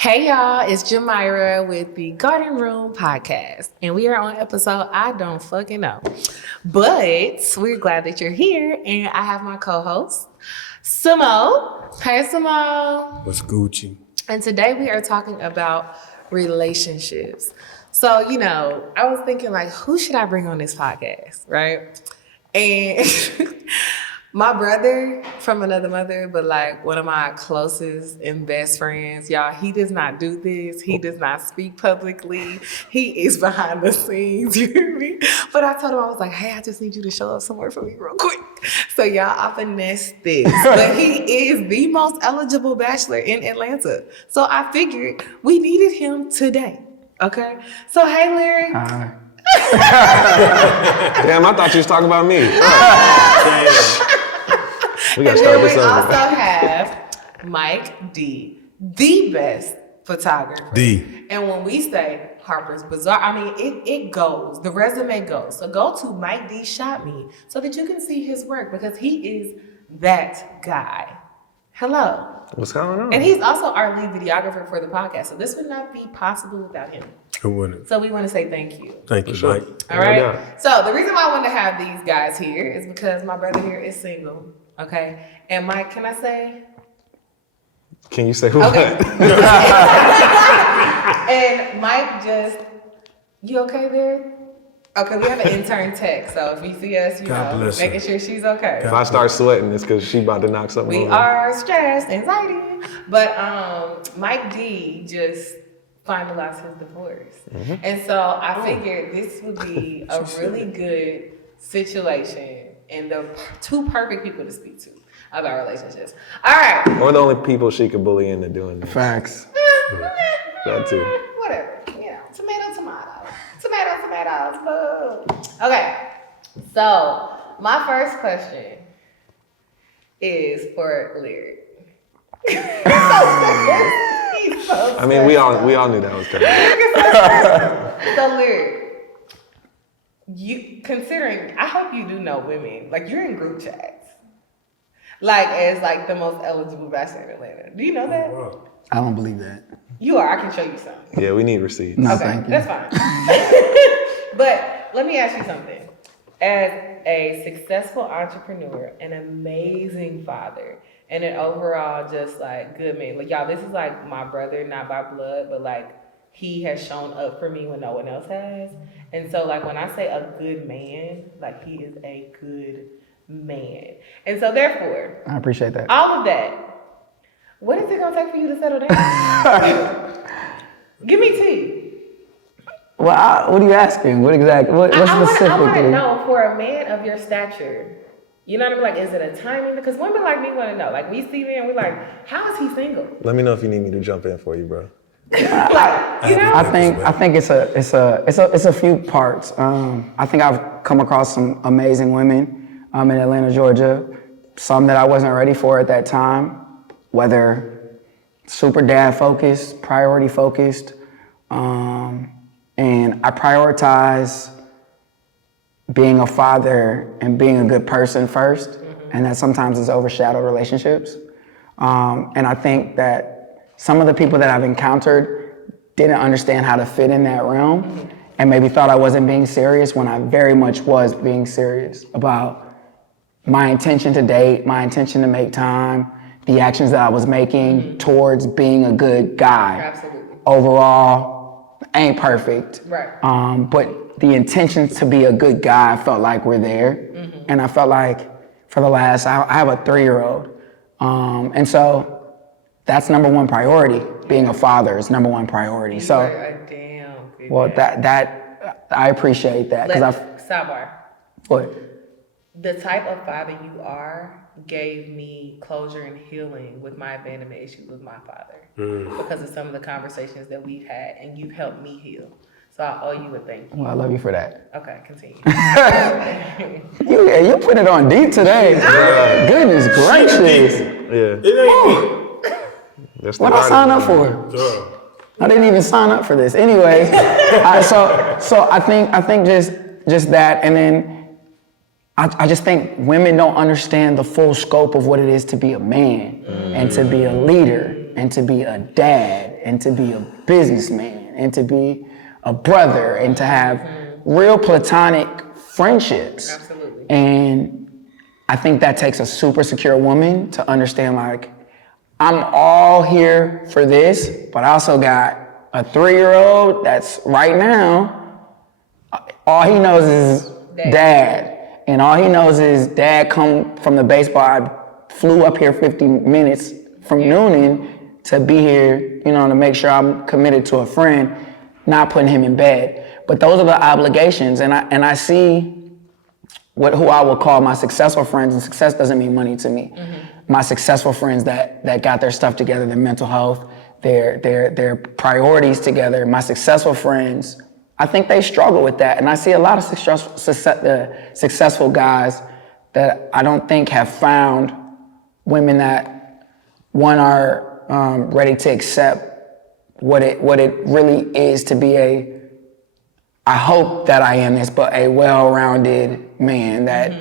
Hey y'all, it's Jammyra with the Garden Room Podcast, and we are on episode I don't fucking know. But we're glad that you're here, and I have my co-host, Samo. Hey Samo. What's Gucci? And today we are talking about relationships. So, I was thinking like, who should I bring on this podcast, right? And my brother from another mother, but like one of my closest and best friends, y'all, he does not do this. He does not speak publicly. He is behind the scenes, you hear me? But I told him, I was like, hey, I just need you to show up somewhere for me real quick. So y'all, I finessed this. But he is the most eligible bachelor in Atlanta. So I figured we needed him today, okay? So hey, Larry. Hi. Damn, I thought you was talking about me. We And then we also have Mike D, the best photographer. And when we say Harper's Bazaar, I mean, it goes, the resume goes. So go to Mike D Shot Me so that you can see his work because he is that guy. Hello. What's going on? And he's also our lead videographer for the podcast. So this would not be possible without him. Who wouldn't? So we want to say thank you. Thank you, Mike. All right. So the reason why I wanted to have these guys here is because my brother here is single. Okay. And Mike, can I say? Can you say what? Okay. And Mike you okay there? Okay, we have an intern tech, so if you see us, making sure she's okay. If I start sweating, it's because she about to knock something over. We are stressed, anxiety. But Mike D just finalized his divorce. Mm-hmm. And so I figured this would be a really good situation and the two perfect people to speak to about relationships. All right. Or the only people she could bully into doing this. Facts. That too. Whatever. Tomatoes. Boo. Okay. So my first question is for Lyric. I mean, we all knew that was coming. So Lyric, I hope you do know women. Like you're in group chats. Like as like the most eligible bachelor in Atlanta. Do you know that? I don't believe that. You are. I can show you some. Yeah, we need receipts. No, okay, thank you. That's fine. But let me ask you something. As a successful entrepreneur, an amazing father, and an overall just like good man. Like y'all, this is like my brother, not by blood, but like he has shown up for me when no one else has. And so like when I say a good man, like he is a good man. And so therefore, I appreciate that. all of that, what is it gonna take for you to settle down? Give me tea. Well, what are you asking? What exactly? What specifically? I want to know for a man of your stature. You know what I mean? Like, is it a timing? Because women like me want to know. Like, we see men, we're like, how is he single? Let me know if you need me to jump in for you, bro. Like, you know? I think it's a few parts. I think I've come across some amazing women in Atlanta, Georgia. Some that I wasn't ready for at that time, whether super dad focused, priority focused, and I prioritize being a father and being a good person first, and that sometimes is overshadowed relationships. And I think that some of the people that I've encountered didn't understand how to fit in that realm and maybe thought I wasn't being serious when I very much was being serious about my intention to date, my intention to make time, the actions that I was making towards being a good guy. Absolutely. Overall, ain't perfect. Right. But the intentions to be a good guy, I felt like were there. And I felt like for the last, I have a 3-year-old. And so that's number one priority. Being a father is number one priority. You so, are a damn good well, man. that I appreciate that. Sidebar. What? The type of father you are gave me closure and healing with my abandonment issues with my father because of some of the conversations that we've had, and you've helped me heal. So I owe you a thank you. Well, I love you for that. Okay, continue. You put it on deep today. Goodness gracious. Yeah. It ain't me. That's the What I signed up for? Duh. I didn't even sign up for this. Anyway, so I think just that, and then I just think women don't understand the full scope of what it is to be a man and to be a leader and to be a dad and to be a businessman and to be a brother and to have real platonic friendships. Absolutely. And I think that takes a super secure woman to understand, like, I'm all here for this, but I also got a 3-year-old that's right now, all he knows is dad. And all he knows is dad come from the baseball. I flew up here 50 minutes from Noonan to be here, you know, to make sure I'm committed to a friend, not putting him in bed. But those are the obligations. And I see who I would call my successful friends, and success doesn't mean money to me. My successful friends that got their stuff together, their mental health, their priorities together. My successful friends, I think they struggle with that. And I see a lot of successful guys that I don't think have found women that, one, are ready to accept what it really is to be I hope that I am this, but a well-rounded man that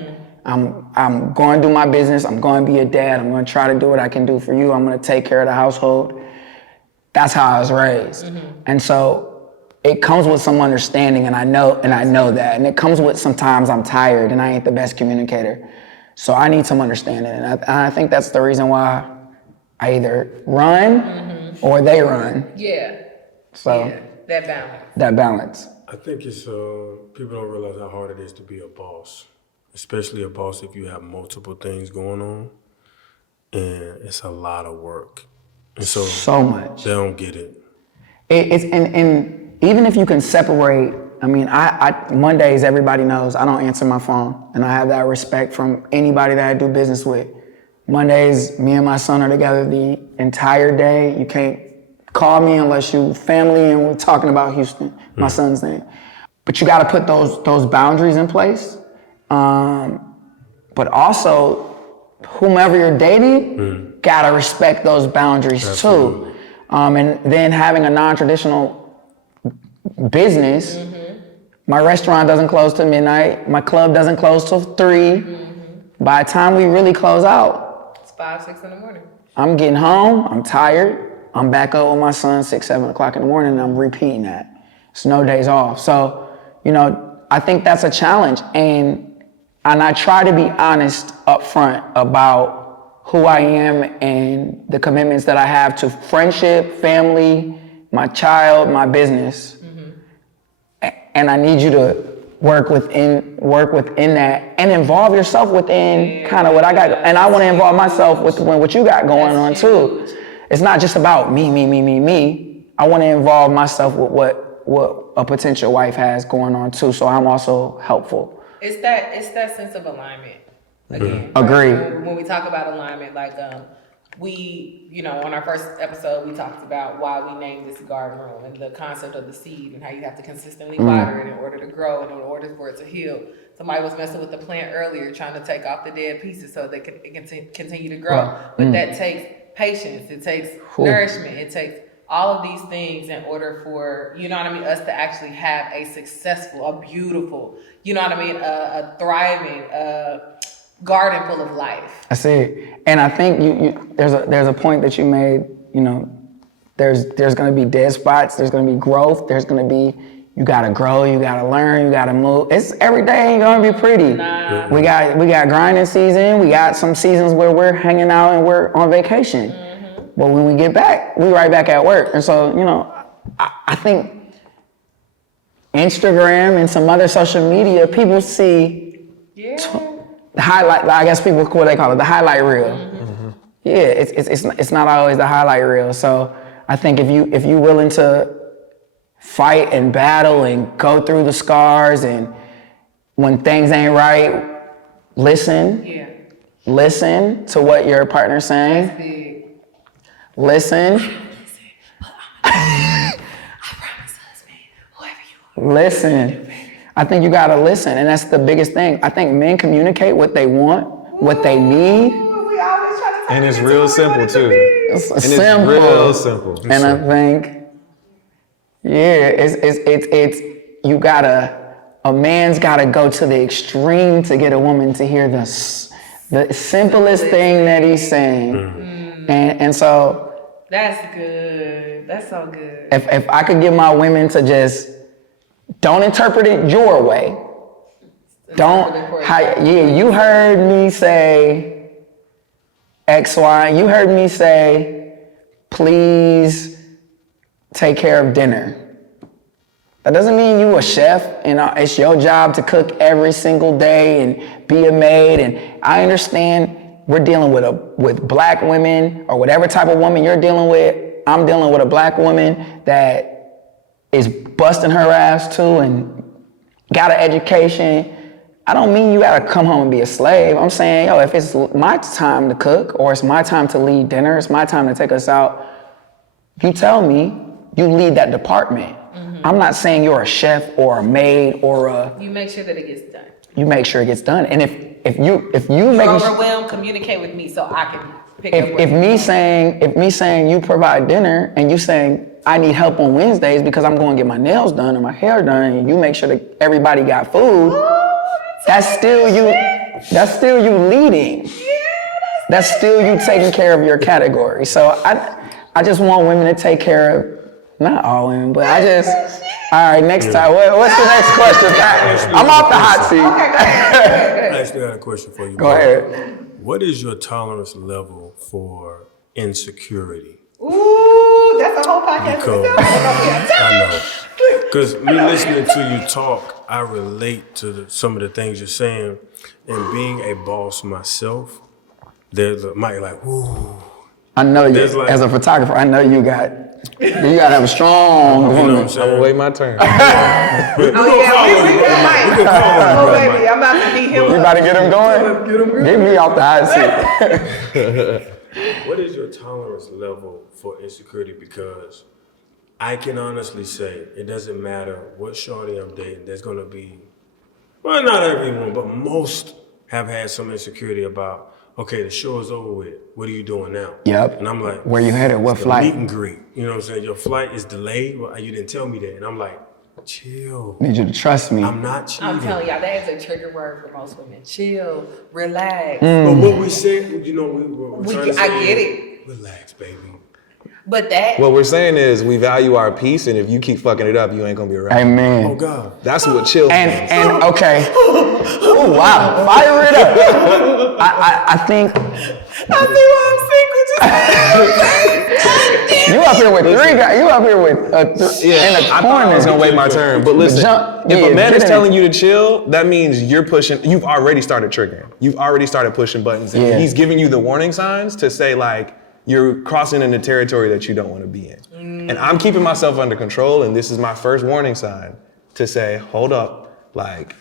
I'm going to do my business, I'm going to be a dad, I'm going to try to do what I can do for you, I'm going to take care of the household. That's how I was raised. And so it comes with some understanding, and I know that. And it comes with sometimes I'm tired and I ain't the best communicator. So I need some understanding. And I think that's the reason why I either run or they run. Yeah. So yeah. That balance. That balance. I think it's, people don't realize how hard it is to be a boss, especially a boss if you have multiple things going on, and it's a lot of work. And so much. They don't get it. And even if you can separate, I mean, I Mondays, everybody knows I don't answer my phone, and I have that respect from anybody that I do business with. Mondays, me and my son are together the entire day. You can't call me unless you family and we're talking about Houston, my son's name. But you got to put those boundaries in place. But also, whomever you're dating, got to respect those boundaries too. And then having a non-traditional business, my restaurant doesn't close till midnight, my club doesn't close till 3. By the time we really close out, It's 5, 6 in the morning. I'm getting home, I'm tired, I'm back up with my son 6, 7 o'clock in the morning, and I'm repeating that. It's no days off. So, you know, I think that's a challenge. And I try to be honest up front about who I am and the commitments that I have to friendship, family, my child, my business. And I need you to work within that and involve yourself within kind of what I got. And I want to involve myself with what you got going on too. It's not just about me. I want to involve myself with what a potential wife has going on too. So I'm also helpful. It's that sense of alignment. Again, Agree. Right? When we talk about alignment, like we, you know, on our first episode, we talked about why we named this garden room and the concept of the seed and how you have to consistently water it in order to grow and in order for it to heal. Somebody was messing with the plant earlier, trying to take off the dead pieces so that it can continue to grow. But that takes patience. It takes nourishment. It takes all of these things in order for, you know what I mean, us to actually have a successful, a beautiful, you know what I mean, a thriving, garden full of life. I see. And I think there's a point that you made, you know, there's going to be dead spots, there's going to be growth, there's going to be, you got to grow, you got to learn, you got to move. It's every day ain't going to be pretty. Nah. We got grinding season, we got some seasons where we're hanging out and we're on vacation. But when we get back, we right back at work. And so, you know, I think Instagram and some other social media, people see the highlight, I guess people, what they call it, the highlight reel. Yeah, it's not always the highlight reel. So I think if you willing to fight and battle and go through the scars, and when things ain't right, listen. Listen to what your partner's saying. That's big. Listen. I promise, husband, whoever you are. Listen. I think you gotta listen, and that's the biggest thing. I think men communicate what they want, what they need. We always try to And it's real simple too. It's And simple. it's real simple. And I think, yeah, it's you gotta, a man's gotta go to the extreme to get a woman to hear the simplest thing that he's saying. And so That's good. That's so good. If I could get my women to just don't interpret it your way. You heard me say X, Y. You heard me say, please take care of dinner. That doesn't mean you a chef and it's your job to cook every single day and be a maid. And I understand we're dealing with black women or whatever type of woman you're dealing with. I'm dealing with a black woman that is busting her ass too and got an education. I don't mean you gotta come home and be a slave. I'm saying, if it's my time to cook or it's my time to lead dinner, it's my time to take us out, you tell me, you lead that department. I'm not saying you're a chef or a maid or a... You make sure that it gets done. You make sure it gets done. And if you You're overwhelmed, communicate with me so I can pick up. If me saying you provide dinner and you saying I need help on Wednesdays because I'm going to get my nails done or my hair done, and you make sure that everybody got food, that's still you. That's still you leading. That's still you taking care of your category. So I just want women to take care of. Not all women, but all right, next time. What's the next question? I'm off the hot seat. I actually got a question for you. Go ahead. What is your tolerance level for insecurity? Ooh, that's a whole podcast. I know. Because me listening to you talk, I relate to some of the things you're saying. And being a boss myself, there's might like, ooh. I know you, as a photographer, I know you got to have a strong woman. I'm gonna wait my turn. Oh, baby, I'm about to beat him. You about to get him going? Get me off the hot seat. What is your tolerance level for insecurity? Because I can honestly say it doesn't matter what shorty I'm dating, there's gonna be, well, not everyone, but most have had some insecurity about, okay, the show is over with. What are you doing now? Yep. And I'm like, where you headed? What flight? Meet and greet. You know what I'm saying? Your flight is delayed. Well, you didn't tell me that. And I'm like, chill. Need you to trust me. I'm not cheating. I'm telling y'all, that is a trigger word for most women. Chill, relax. But what we say, you know, we're trying to say, I get it. Relax, baby. But that. What we're saying is we value our peace, and if you keep fucking it up, you ain't gonna be around. Amen. Oh God. That's what chill means. And okay. Oh wow, fire it up. I think. I see why I'm single. You up here with three guys. You up here with in a I thought corner. I was gonna wait my turn, but listen, if a man is telling you to chill, that means you're pushing. You've already started triggering. You've already started pushing buttons, and he's giving you the warning signs to say like you're crossing into territory that you don't want to be in. And I'm keeping myself under control, and this is my first warning sign to say, hold up, like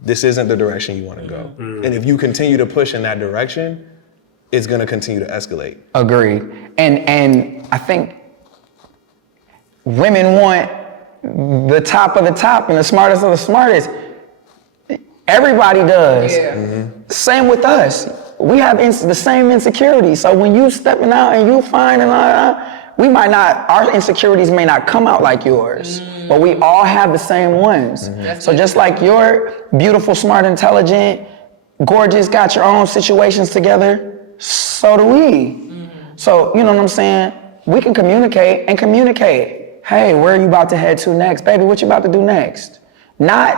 this isn't the direction you want to go. And if you continue to push in that direction, it's going to continue to escalate. Agreed. And I think women want the top of the top and the smartest of the smartest. Everybody does. Yeah. Same with us. We have the same insecurities. So when you stepping out and you finding we might not, our insecurities may not come out like yours, but we all have the same ones. So just like you're beautiful, smart, intelligent, gorgeous, got your own situations together, so do we. So, you know what I'm saying? We can communicate and communicate. Hey, where are you about to head to next? Baby, what you about to do next? Not,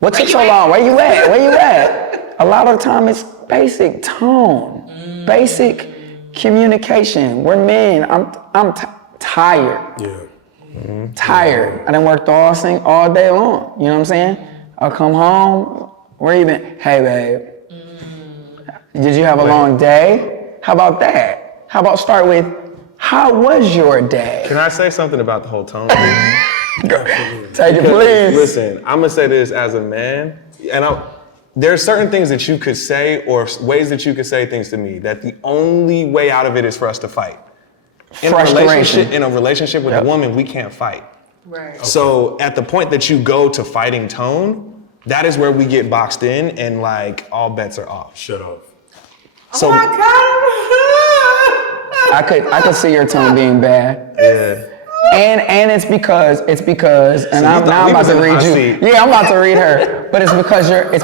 what took so long? Where you at? Where you at? A lot of the time it's basic tone, basic communication. We're men. I'm tired. Yeah. Tired. I done worked all day long. You know what I'm saying? I'll come home. Where you been? Hey, babe. Did you have a long day? How about that? How about start with, how was your day? Can I say something about the whole tone? Take it, please. Listen, I'm gonna say this as a man, and there are certain things that you could say or ways that you could say things to me that the only way out of it is for us to fight. In a relationship with a woman, we can't fight. Right. Okay. So at the point that you go to fighting tone, that is where we get boxed in and like all bets are off. Shut off. So, oh my God. I could see your tone being bad. Yeah. And it's because and I'm about to read you. Yeah, I'm about to read her. But it's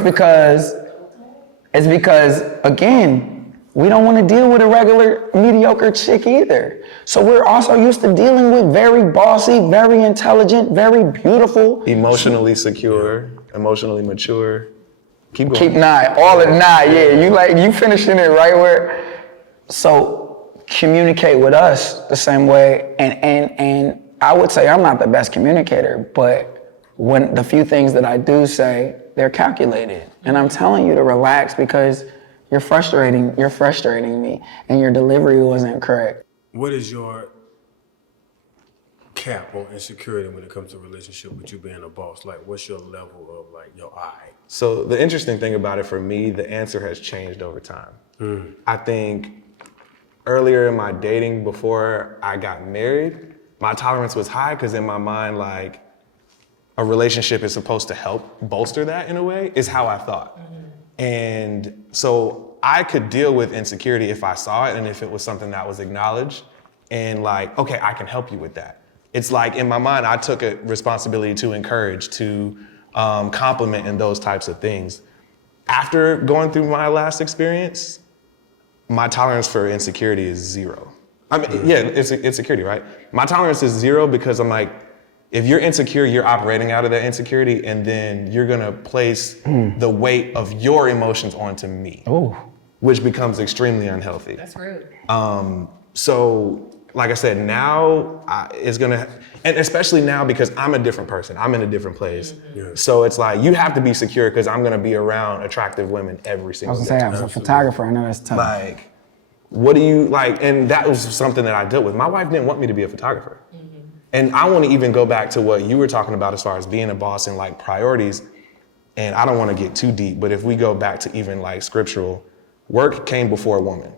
because again, we don't want to deal with a regular mediocre chick either. So we're also used to dealing with very bossy, very intelligent, very beautiful. Emotionally secure, emotionally mature. Keep going. Keep nine, all at nine, yeah. You finishing it right where, so communicate with us the same way. And I would say I'm not the best communicator, but when the few things that I do say, they're calculated. And I'm telling you to relax because you're frustrating me and your delivery wasn't correct. What is your cap on insecurity when it comes to a relationship with you being a boss? Like, what's your level of like your eye? So the interesting thing about it for me, the answer has changed over time. I think earlier in my dating before I got married, my tolerance was high because in my mind, like a relationship is supposed to help bolster that in a way, is how I thought. And so I could deal with insecurity if I saw it and if it was something that was acknowledged and like, okay, I can help you with that. It's like in my mind, I took a responsibility to encourage, to compliment and those types of things. After going through my last experience, my tolerance for insecurity is zero. I mean, yeah, it's insecurity, right? My tolerance is zero because I'm like, if you're insecure, you're operating out of that insecurity, and then you're gonna place the weight of your emotions onto me, which becomes extremely unhealthy. That's rude. So, like I said, now it's gonna, and especially now because I'm a different person, I'm in a different place. So it's like, you have to be secure because I'm gonna be around attractive women every single day. I was gonna say, I was a photographer, I know that's tough. Like, what do you, like, and that was something that I dealt with. My wife didn't want me to be a photographer. And I want to even go back to what you were talking about as far as being a boss and like priorities. And I don't want to get too deep, but if we go back to even like scriptural, work came before a woman.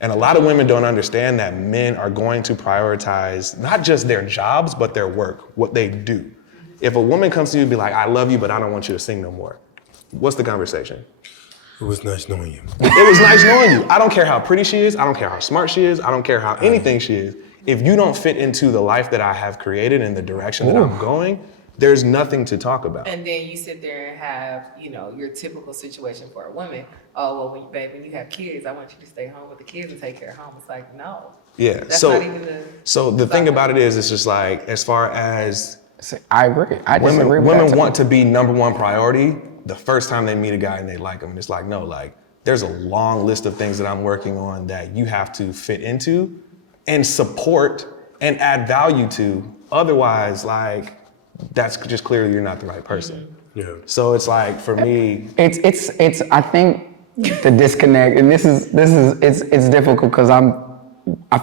And a lot of women don't understand that men are going to prioritize not just their jobs, but their work, what they do. If a woman comes to you and be like, I love you, but I don't want you to sing no more. What's the conversation? It was nice knowing you. It was nice knowing you. I don't care how pretty she is. I don't care how smart she is. I don't care how anything she is. If you don't fit into the life that I have created and the direction that I'm going, there's nothing to talk about. And then you sit there and have, your typical situation for a woman. Oh, well, when you have kids, I want you to stay home with the kids and take care of home. It's like, no. Yeah. That's not even so the thing about it is, it's just like, as far as I agree. I disagree with that. Women want to be number one priority the first time they meet a guy and they like him. And it's like, no, like, there's a long list of things that I'm working on that you have to fit into and support and add value to. Otherwise, like, that's just clearly you're not the right person. Yeah. So it's like, for me, it's I think the disconnect, and this is it's difficult because I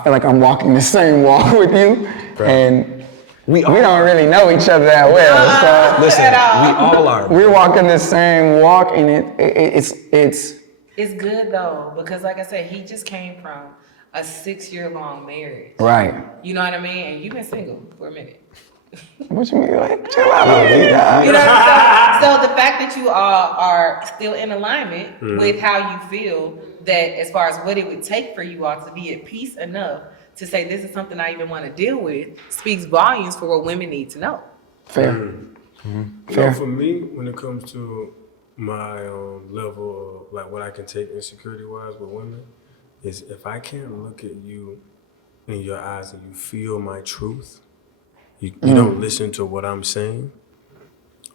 feel like I'm walking the same walk with you, right. And we don't really know each other that well. So listen, we all are. We're walking the same walk, and it's good though, because like I said, he just came from a 6-year-long marriage. Right. You know what I mean? And you've been single for a minute. What you mean? Like, chill out. You know what I'm saying? So the fact that you all are still in alignment with how you feel, that as far as what it would take for you all to be at peace enough to say this is something I even want to deal with, speaks volumes for what women need to know. Fair. Fair. For me, when it comes to my level of like what I can take insecurity wise with women, is if I can't look at you in your eyes and you feel my truth, you don't listen to what I'm saying,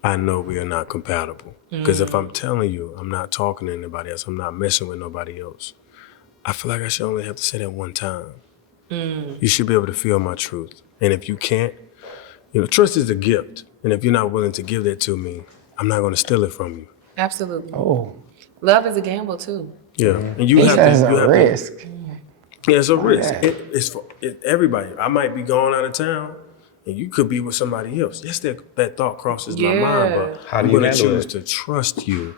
I know we are not compatible. Because if I'm telling you I'm not talking to anybody else, I'm not messing with nobody else, I feel like I should only have to say that one time. You should be able to feel my truth. And if you can't, trust is a gift. And if you're not willing to give that to me, I'm not going to steal it from you. Absolutely. Oh. Love is a gamble too. Yeah. And you have a risk. Yeah, it's a risk. It's for everybody. I might be going out of town, and you could be with somebody else. Yes, that thought crosses my mind, but how do I'm you going to choose it? to trust you.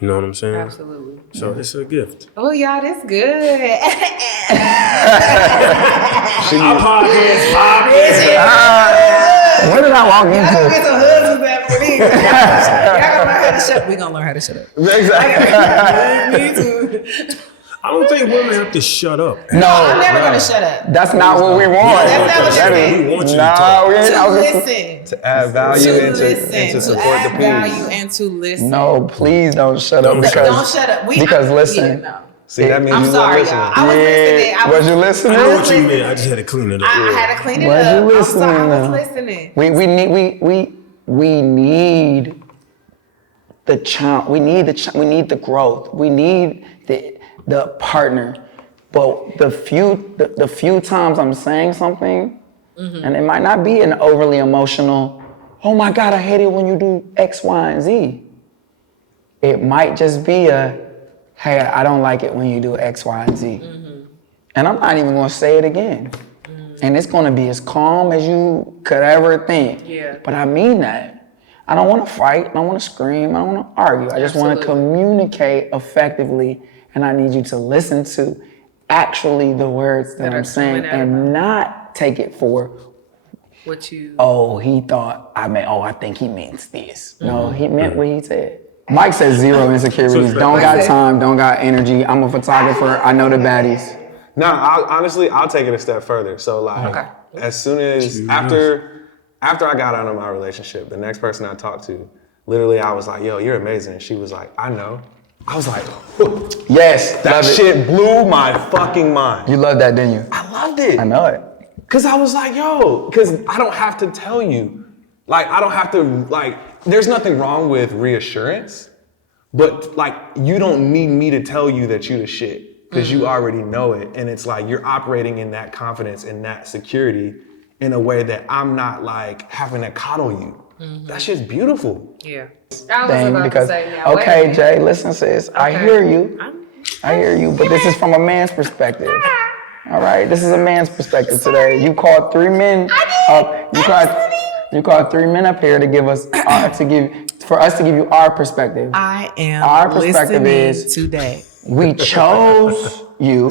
You know what I'm saying? Absolutely. So it's a gift. Oh, y'all, that's good. Our podcast popping. What did I walk Y'all into? gonna get some husbands after this. Y'all gonna learn how to shut up. We gonna learn how to shut up. Exactly. Me too. I don't think women have to shut up. No, I'm never gonna shut up. that's not what we want. That's not what you We want you to Nah, talk. we ain't. To listen. To add value and to To support add the value peace. and to listen. No, please don't shut up Don't because Don't shut up. because listen. Yeah, no. See, that means I'm you sorry, weren't y'all. listening. I was listening. Was you listening? I know what you listening. meant. I just had to clean it up. I had to clean it Was up. you listening? I was listening. We need the challenge. We need the growth. We need the partner. But the few times I'm saying something, and it might not be an overly emotional, oh my God, I hate it when you do X, Y, and Z. It might just be hey, I don't like it when you do X, Y, and Z. And I'm not even gonna say it again. And it's gonna be as calm as you could ever think. Yeah. But I mean that. I don't wanna fight, I don't wanna scream, I don't wanna argue. I just wanna communicate effectively, and I need you to listen to actually the words that I'm saying and not take it for what you. oh, he thought I think he means this. No, he meant what he said. Mike says zero insecurities. Don't got time, don't got energy. I'm a photographer. I know the baddies. No, I'll take it a step further. So like, as soon as after I got out of my relationship, the next person I talked to, literally I was like, yo, you're amazing. And she was like, I know. I was like, yes, that shit blew my fucking mind. You loved that, didn't you? I loved it. I know it. Cause I was like, yo, cause I don't have to tell you. Like, I don't have to, like, there's nothing wrong with reassurance, but like, you don't need me to tell you that you the shit, because you already know it. And it's like, you're operating in that confidence and that security in a way that I'm not like having to coddle you. That shit's beautiful. Yeah. I was about to say, yeah, okay, Jay, listen, sis, I hear you. I hear you, but this is from a man's perspective. All right, this is a man's perspective today. You called 3 men up. You called 3 men up here to give us for us to give you our perspective. I am our perspective is today. We chose you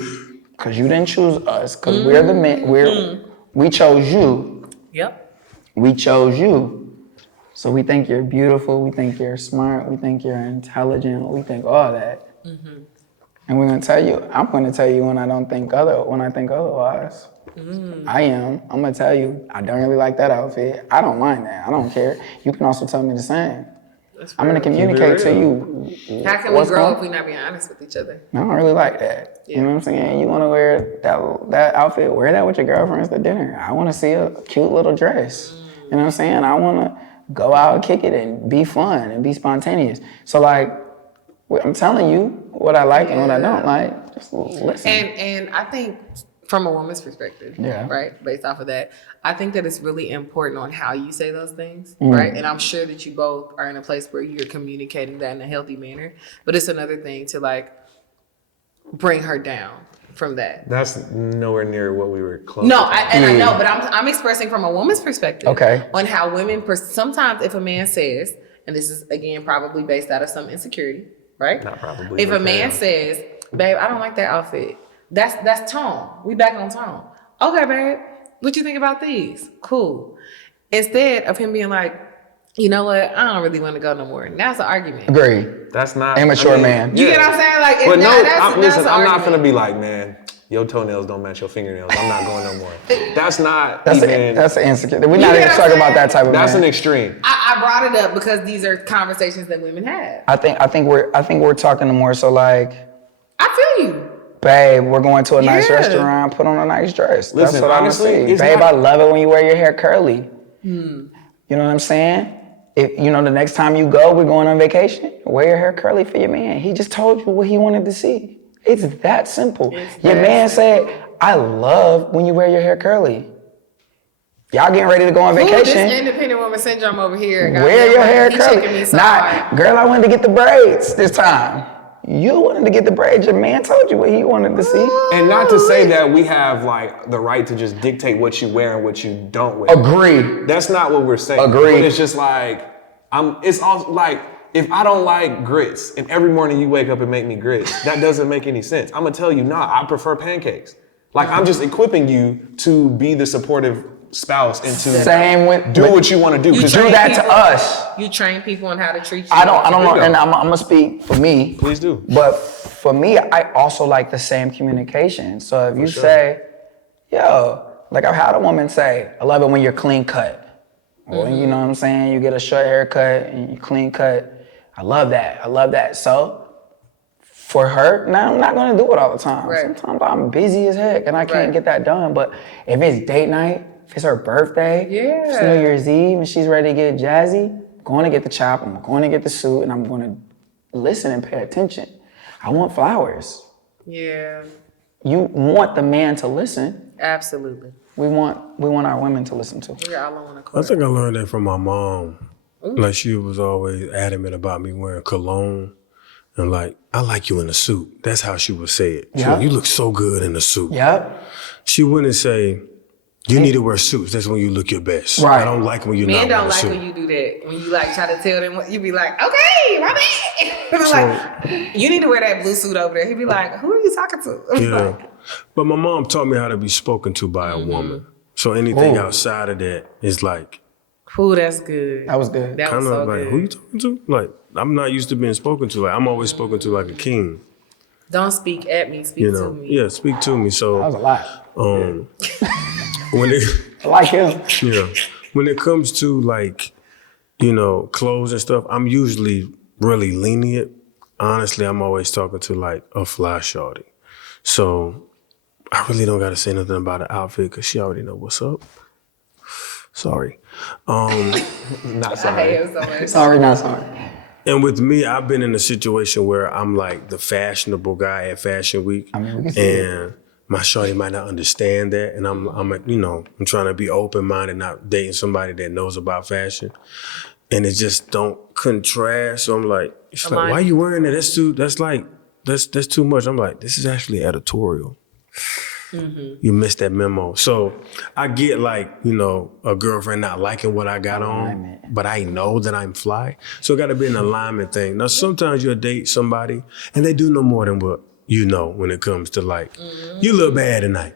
because you didn't choose us, because we're the men. We chose you. Yep. We chose you. So we think you're beautiful. We think you're smart. We think you're intelligent. We think all that. And we're gonna tell you. I'm gonna tell you when I think otherwise. I am. I'm gonna tell you. I don't really like that outfit. I don't mind that. I don't care. You can also tell me the same. I'm gonna communicate to you. How can we grow if we not being honest with each other? I don't really like that. You know what I'm saying? You wanna wear that outfit, wear that with your girlfriends to dinner. I wanna see a cute little dress. You know what I'm saying? I wanna go out and kick it and be fun and be spontaneous. So like, I'm telling you what I like and what I don't like. Just listen. And I think from a woman's perspective, right, based off of that, I think that it's really important on how you say those things, right? And I'm sure that you both are in a place where you're communicating that in a healthy manner. But it's another thing to like bring her down from that. That's nowhere near what we were close. No, I know, but I'm expressing from a woman's perspective. Okay. On how women, sometimes if a man says, and this is again probably based out of some insecurity, right? Not probably. If a man says, babe, I don't like that outfit. That's tone. We back on tone. Okay, babe, what you think about these? Cool. Instead of him being like, you know what, I don't really want to go no more. Now it's an argument. Agree. That's not immature man. You get what I'm saying? Like, but that's I'm not gonna be like, man, your toenails don't match your fingernails. I'm not going no more. That's an insecure. We're not even talking about that type of. That's an extreme. I brought it up because these are conversations that women have. I think we're talking more so like. I feel you. Babe, we're going to a nice restaurant. Put on a nice dress. Listen, that's what honestly, I see. Babe, I love it when you wear your hair curly. You know what I'm saying? If the next time you go, we're going on vacation. Wear your hair curly for your man. He just told you what he wanted to see. It's that simple. Your man said, I love when you wear your hair curly. Y'all getting ready to go on vacation. This independent woman syndrome over here. Wear your hair curly. Girl, I wanted to get the braids this time. You wanted to get the braids. Your man told you what he wanted to see. And not to say that we have like the right to just dictate what you wear and what you don't wear. Agreed. That's not what we're saying. Agreed. But it's just like, it's all like, if I don't like grits and every morning you wake up and make me grits, that doesn't make any sense. I'm gonna tell you, I prefer pancakes. Like, I'm just equipping you to be the supportive spouse and to do what you want to do. You do that to us. You train people on how to treat you. I don't know, and I'm gonna speak for me. Please do. But for me, I also like the same communication. So if you say, yo, like I've had a woman say, I love it when you're clean cut. Or you know what I'm saying? You get a short haircut and you clean cut. I love that. So for her, now I'm not gonna do it all the time. Right. Sometimes I'm busy as heck and I can't get that done. But if it's date night, if it's her birthday, if it's New Year's Eve and she's ready to get jazzy, I'm going to get the chop, I'm going to get the suit, and I'm going to listen and pay attention. I want flowers. Yeah. You want the man to listen. Absolutely. We want our women to listen to. We're all on one accord. I think I learned that from my mom. Ooh. Like she was always adamant about me wearing cologne. And like, I like you in a suit. That's how she would say it. Yep. You look so good in a suit. Yep. She wouldn't say, you need to wear suits. That's when you look your best. Right. I don't like when you're not wearing a suit. Men don't like when you do that. When you like try to tell them what, you be like, okay, my bad. So, like, you need to wear that blue suit over there. He'd be like, who are you talking to? Yeah. But my mom taught me how to be spoken to by a woman. So anything outside of that is like. Ooh, that's good. That was good. That was so like, good. Who you talking to? Like, I'm not used to being spoken to. Like, I'm always spoken to like a king. Don't speak at me, speak to me. Yeah, speak to me. So that was a lot. When it I like him. Yeah. When it comes to like, clothes and stuff, I'm usually really lenient. Honestly, I'm always talking to like a fly shorty. So I really don't gotta say nothing about the outfit because she already know what's up. Sorry. Not sorry. I hate him so much. Sorry, not sorry. And with me, I've been in a situation where I'm like the fashionable guy at Fashion Week. I mean, we can see and my shorty might not understand that. And I'm trying to be open-minded, not dating somebody that knows about fashion. And it just don't contrast. So I'm like, she's like, why are you wearing that? That's too much. I'm like, this is actually editorial. Mm-hmm. You missed that memo. So I get like, a girlfriend not liking what I got on, but I know that I'm fly. So it got to be an alignment thing. Now, sometimes you'll date somebody and they do know more than what you know when it comes to like, you look bad tonight.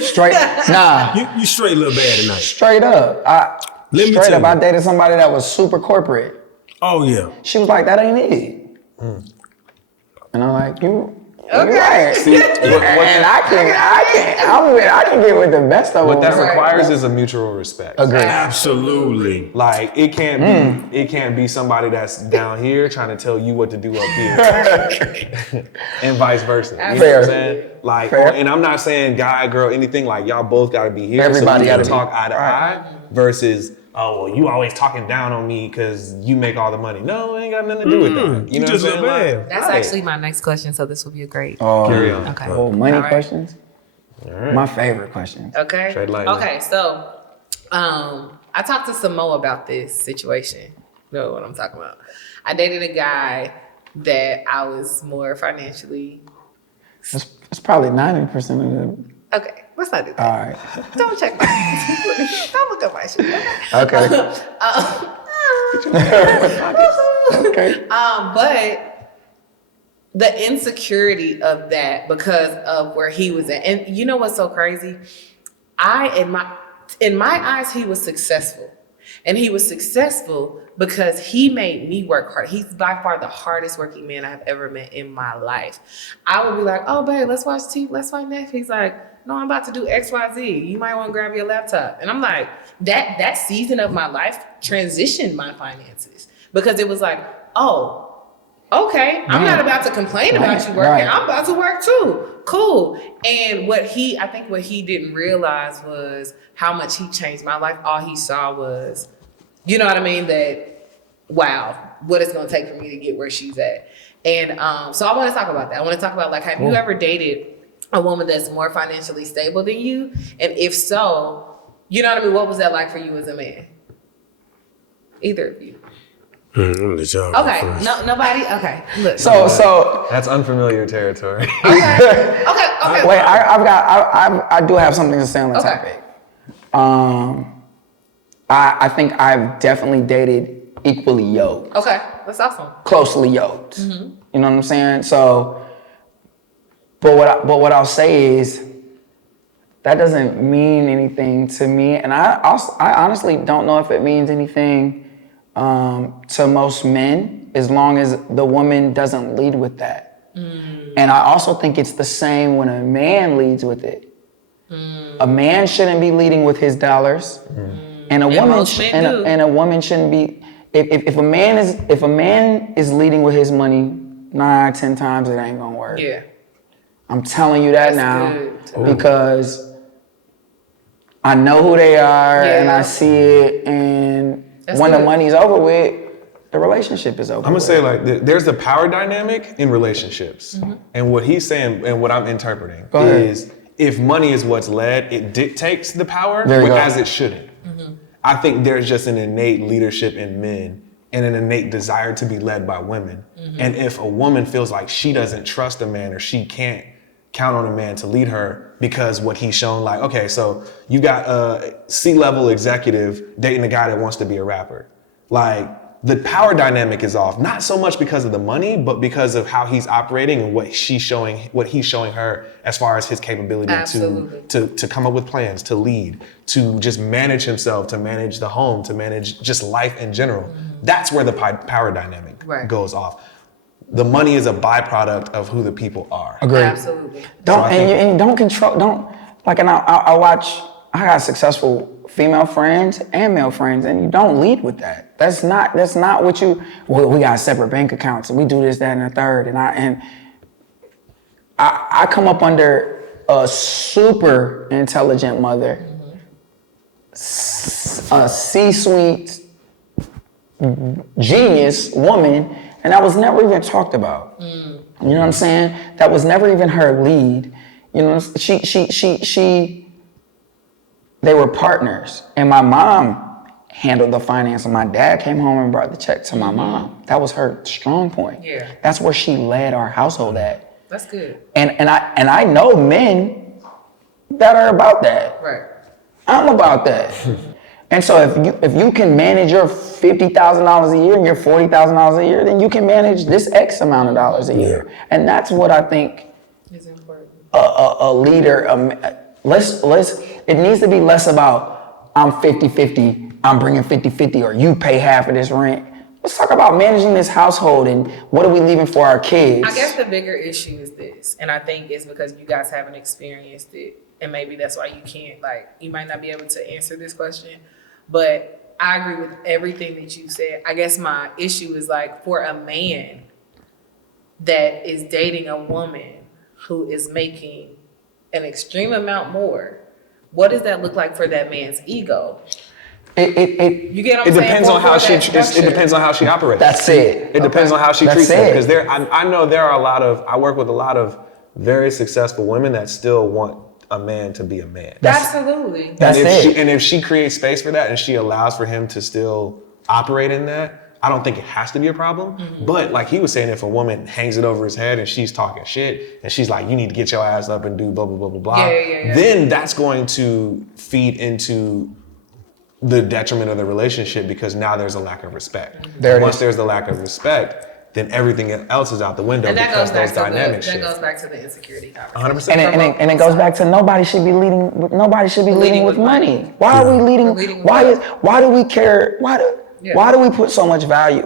Straight, nah. You straight look bad tonight. Straight up. I dated somebody that was super corporate. Oh, yeah. She was like, that ain't it. And I'm like, you... Okay. Right. See, and I can get with the best of them. What that requires is a mutual respect. Agree. Absolutely. Like it can't be somebody that's down here trying to tell you what to do up here, and vice versa. You know what I'm saying? Like, and I'm not saying guy, girl, anything. Like y'all both got to be here. Everybody got to talk eye to eye. Versus, oh well, you always talking down on me because you make all the money. No, it ain't got nothing to do with that. You know just what I'm saying? like, That's actually my next question, so this will be a great. Carry on. Okay. Money questions? All right. My favorite questions. Okay. Tread lightly. Okay, so I talked to Samo about this situation. You know what I'm talking about. I dated a guy that I was more financially. It's probably 90% of the... Okay, let's not do that. All right. Don't check my don't look at my shit. Okay. Okay. But the insecurity of that because of where he was at. And you know what's so crazy? In my eyes, he was successful. And he was successful because he made me work hard. He's by far the hardest working man I've ever met in my life. I would be like, oh, babe, let's watch TV. Let's watch Netflix. He's like, no, I'm about to do XYZ. You might want to grab your laptop. And I'm like, that season of my life transitioned my finances because it was like, oh, okay, I'm not about to complain about you working. Right. I'm about to work too. Cool. And what he didn't realize was how much he changed my life. All he saw was, you know what I mean? That, wow, what it's going to take for me to get where she's at. And so I want to talk about that. I want to talk about, like, have you ever dated a woman that's more financially stable than you? And if so, you know what I mean? What was that like for you as a man? Either of you. Okay, nobody. Okay, look. So that's unfamiliar territory. Okay. Wait, I do have something to say on the topic. I think I've definitely dated equally yoked. Okay, that's awesome. Closely yoked. Mm-hmm. You know what I'm saying? So, but what I'll say is that doesn't mean anything to me, and I honestly don't know if it means anything to most men, as long as the woman doesn't lead with that. And I also think it's the same when a man leads with it. A man shouldn't be leading with his dollars, and a woman shouldn't be. If a man is leading with his money, 9, 10 times it ain't gonna work. Yeah. I'm telling you that That's now good. because I know who they are and I Yeah. see it, and That's when good. the money's over with, the relationship is over. I'm gonna with. say like there's a power dynamic in relationships, and what he's saying and what I'm interpreting Go ahead. is if money is what's led, it dictates the power, There you go. as it shouldn't. I think there's just an innate leadership in men and an innate desire to be led by women. And if a woman feels like she doesn't trust a man or she can't count on a man to lead her because what he's shown, like, okay, so you got a C-level executive dating a guy that wants to be a rapper. Like, the power dynamic is off, not so much because of the money, but because of how he's operating and what he's showing her as far as his capability to come up with plans, to lead, to just manage himself, to manage the home, to manage just life in general. That's where the power dynamic goes off. The money is a byproduct of who the people are. Agree. Absolutely. And don't control. And I watch. I got successful female friends and male friends, and you don't lead with that. That's not what you. Well, we got separate bank accounts, and we do this, that, and the third. And I come up under a super intelligent mother, a C-suite genius woman, and that was never even talked about. You know what I'm saying? That was never even her lead. You know, they were partners, and my mom handled the finance, and my dad came home and brought the check to my mom. That was her strong point. Yeah. That's where she led our household at. That's good. And I know men that are about that. Right. I'm about that. And so if you can manage your $50,000 a year and your $40,000 a year, then you can manage this X amount of dollars a year. And that's what I think It's important. a leader, it needs to be less about I'm 50-50, I'm bringing 50-50, or you pay half of this rent. Let's talk about managing this household and what are we leaving for our kids. I guess the bigger issue is this, and I think it's because you guys haven't experienced it, and maybe that's why you can't, you might not be able to answer this question, but I agree with everything that you said. I guess my issue is for a man that is dating a woman who is making an extreme amount more, what does that look like for that man's ego? You get what I'm saying? Depends on how she. It depends on how she operates. That's it. It depends on how she treats them. it. Because I know there are I work with a lot of very successful women that still want a man to be a man. Absolutely. And if she creates space for that and she allows for him to still operate in that, I don't think it has to be a problem. But like he was saying, if a woman hangs it over his head and she's talking shit and she's like, you need to get your ass up and do blah, blah, blah, blah, blah, then that's going to feed into the detriment of the relationship because now there's a lack of respect. Once there's the lack of respect, then everything else is out the window And that because goes back those to dynamics that shift. goes back to the insecurity conversation. 100%. And it goes back to nobody should be leading with money. Why are we leading? Why do we care? Why do we put so much value?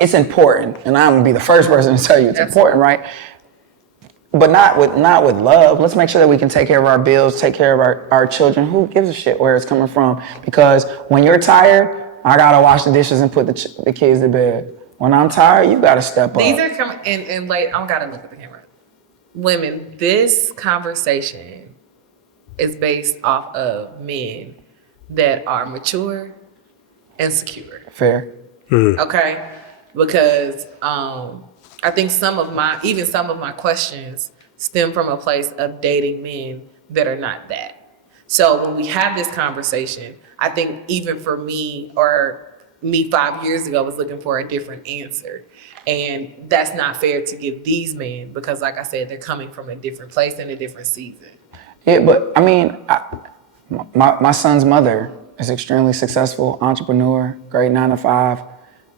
It's important, and I'm gonna be the first person to tell you it's important, right? But not with love. Let's make sure that we can take care of our bills, take care of our children. Who gives a shit where it's coming from? Because when you're tired, I gotta wash the dishes and put the kids to bed. When I'm tired, you gotta step up. These are coming, and I don't gotta look at the camera. Women, this conversation is based off of men that are mature and secure. Fair. Okay? Because I think some of my questions stem from a place of dating men that are not that. So when we have this conversation, I think even for me 5 years ago was looking for a different answer. And that's not fair to give these men because like I said, they're coming from a different place and a different season. Yeah, but I mean, my son's mother is extremely successful, entrepreneur, great 9 to 5.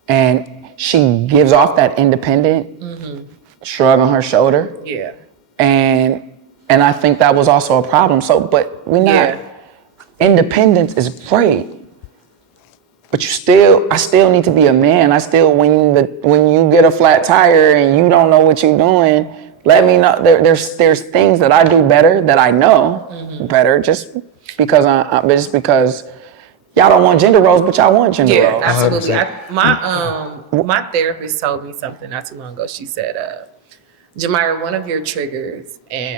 And she gives off that independent shrug on her shoulder. Yeah. And I think that was also a problem. So, but independence is great. But I still need to be a man. When you get a flat tire and you don't know what you're doing, let me know. There's things that I do better that I know better just because y'all don't want gender roles, but y'all want gender roles. Yeah, absolutely. My therapist told me something not too long ago. She said, Jammyra, one of your triggers is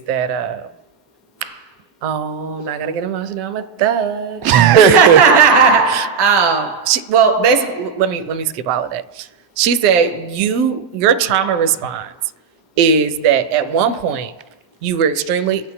that now I gotta get emotional. I'm a thug. Basically, let me skip all of that. She said your trauma response is that at one point you were extremely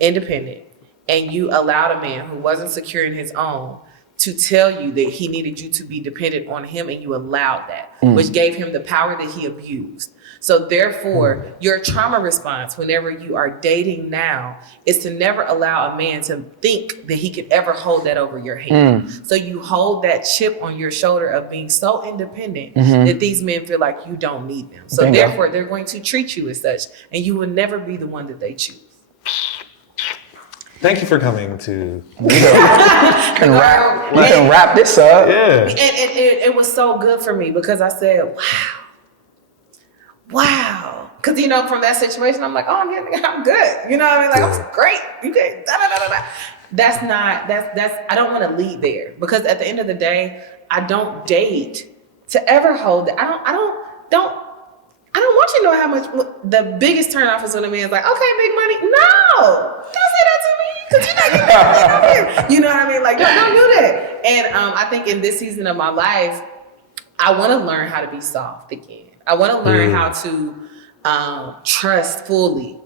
independent and you allowed a man who wasn't secure in his own to tell you that he needed you to be dependent on him, and you allowed that, which gave him the power that he abused. So therefore, your trauma response whenever you are dating now is to never allow a man to think that he could ever hold that over your head. So you hold that chip on your shoulder of being so independent that these men feel like you don't need them. So therefore, they're going to treat you as such, and you will never be the one that they choose. Thank you for coming to. We can wrap this up. Yeah. And it was so good for me because I said, wow. Because, from that situation, I'm like, oh, I'm good. You know what I mean? Like, I'm great. You can, That's I don't want to lead there, because at the end of the day, I don't date to ever hold that. I don't want you to know how much the biggest turnoff is when a man's like, okay, big money. No, don't say that to me, because you're not getting that over here. You know what I mean? Like, don't do that. And I think in this season of my life, I want to learn how to be soft again. I want to learn how to trust fully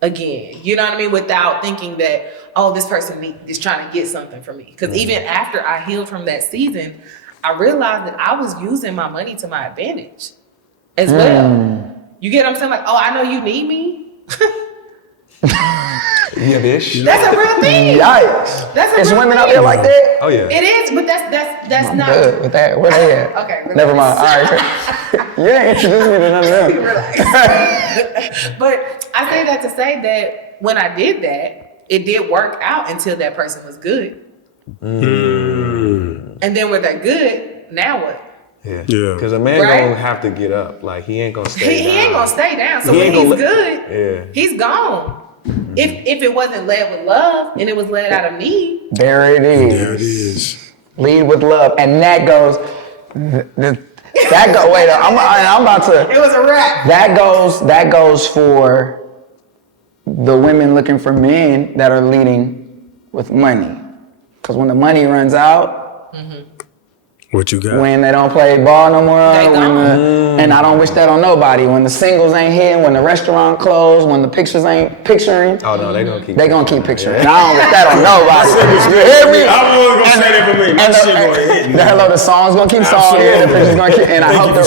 again. You know what I mean? Without thinking that, oh, this person is trying to get something from me. Because even after I healed from that season, I realized that I was using my money to my advantage as well. You get what I'm saying? Like, oh, I know you need me. Yeah, bitch. That's a real thing. Yikes. That's a Is real women thing. out there like that? Oh yeah. It is, but that's I'm not good with that. Where they at? Okay, relax. Never mind. All right. You ain't introduced me to none of them. Relax. But I say that to say that when I did that, it did work out until that person was good. And then when they're good, now what? Yeah. Because a man gonna have to get up. Like, he ain't gonna stay down. He ain't gonna stay down. So when he's good, he's gone. If it wasn't led with love and it was led out of need. There it is. There it is. Lead with love. And that goes, wait, I'm about to. It was a wrap. That goes for the women looking for men that are leading with money. Because when the money runs out, what you got? when they don't play ball no more, They don't. and I don't wish that on nobody. When the singles ain't hitting, when the restaurant closed, when the pictures ain't picturing, Oh no, they gonna keep. they gonna keep picturing. And I don't wish that on nobody. You hear me? I'm always gonna say that for me. My shit gonna hit me. The song's gonna keep song here, the pictures gonna keep, and I hope the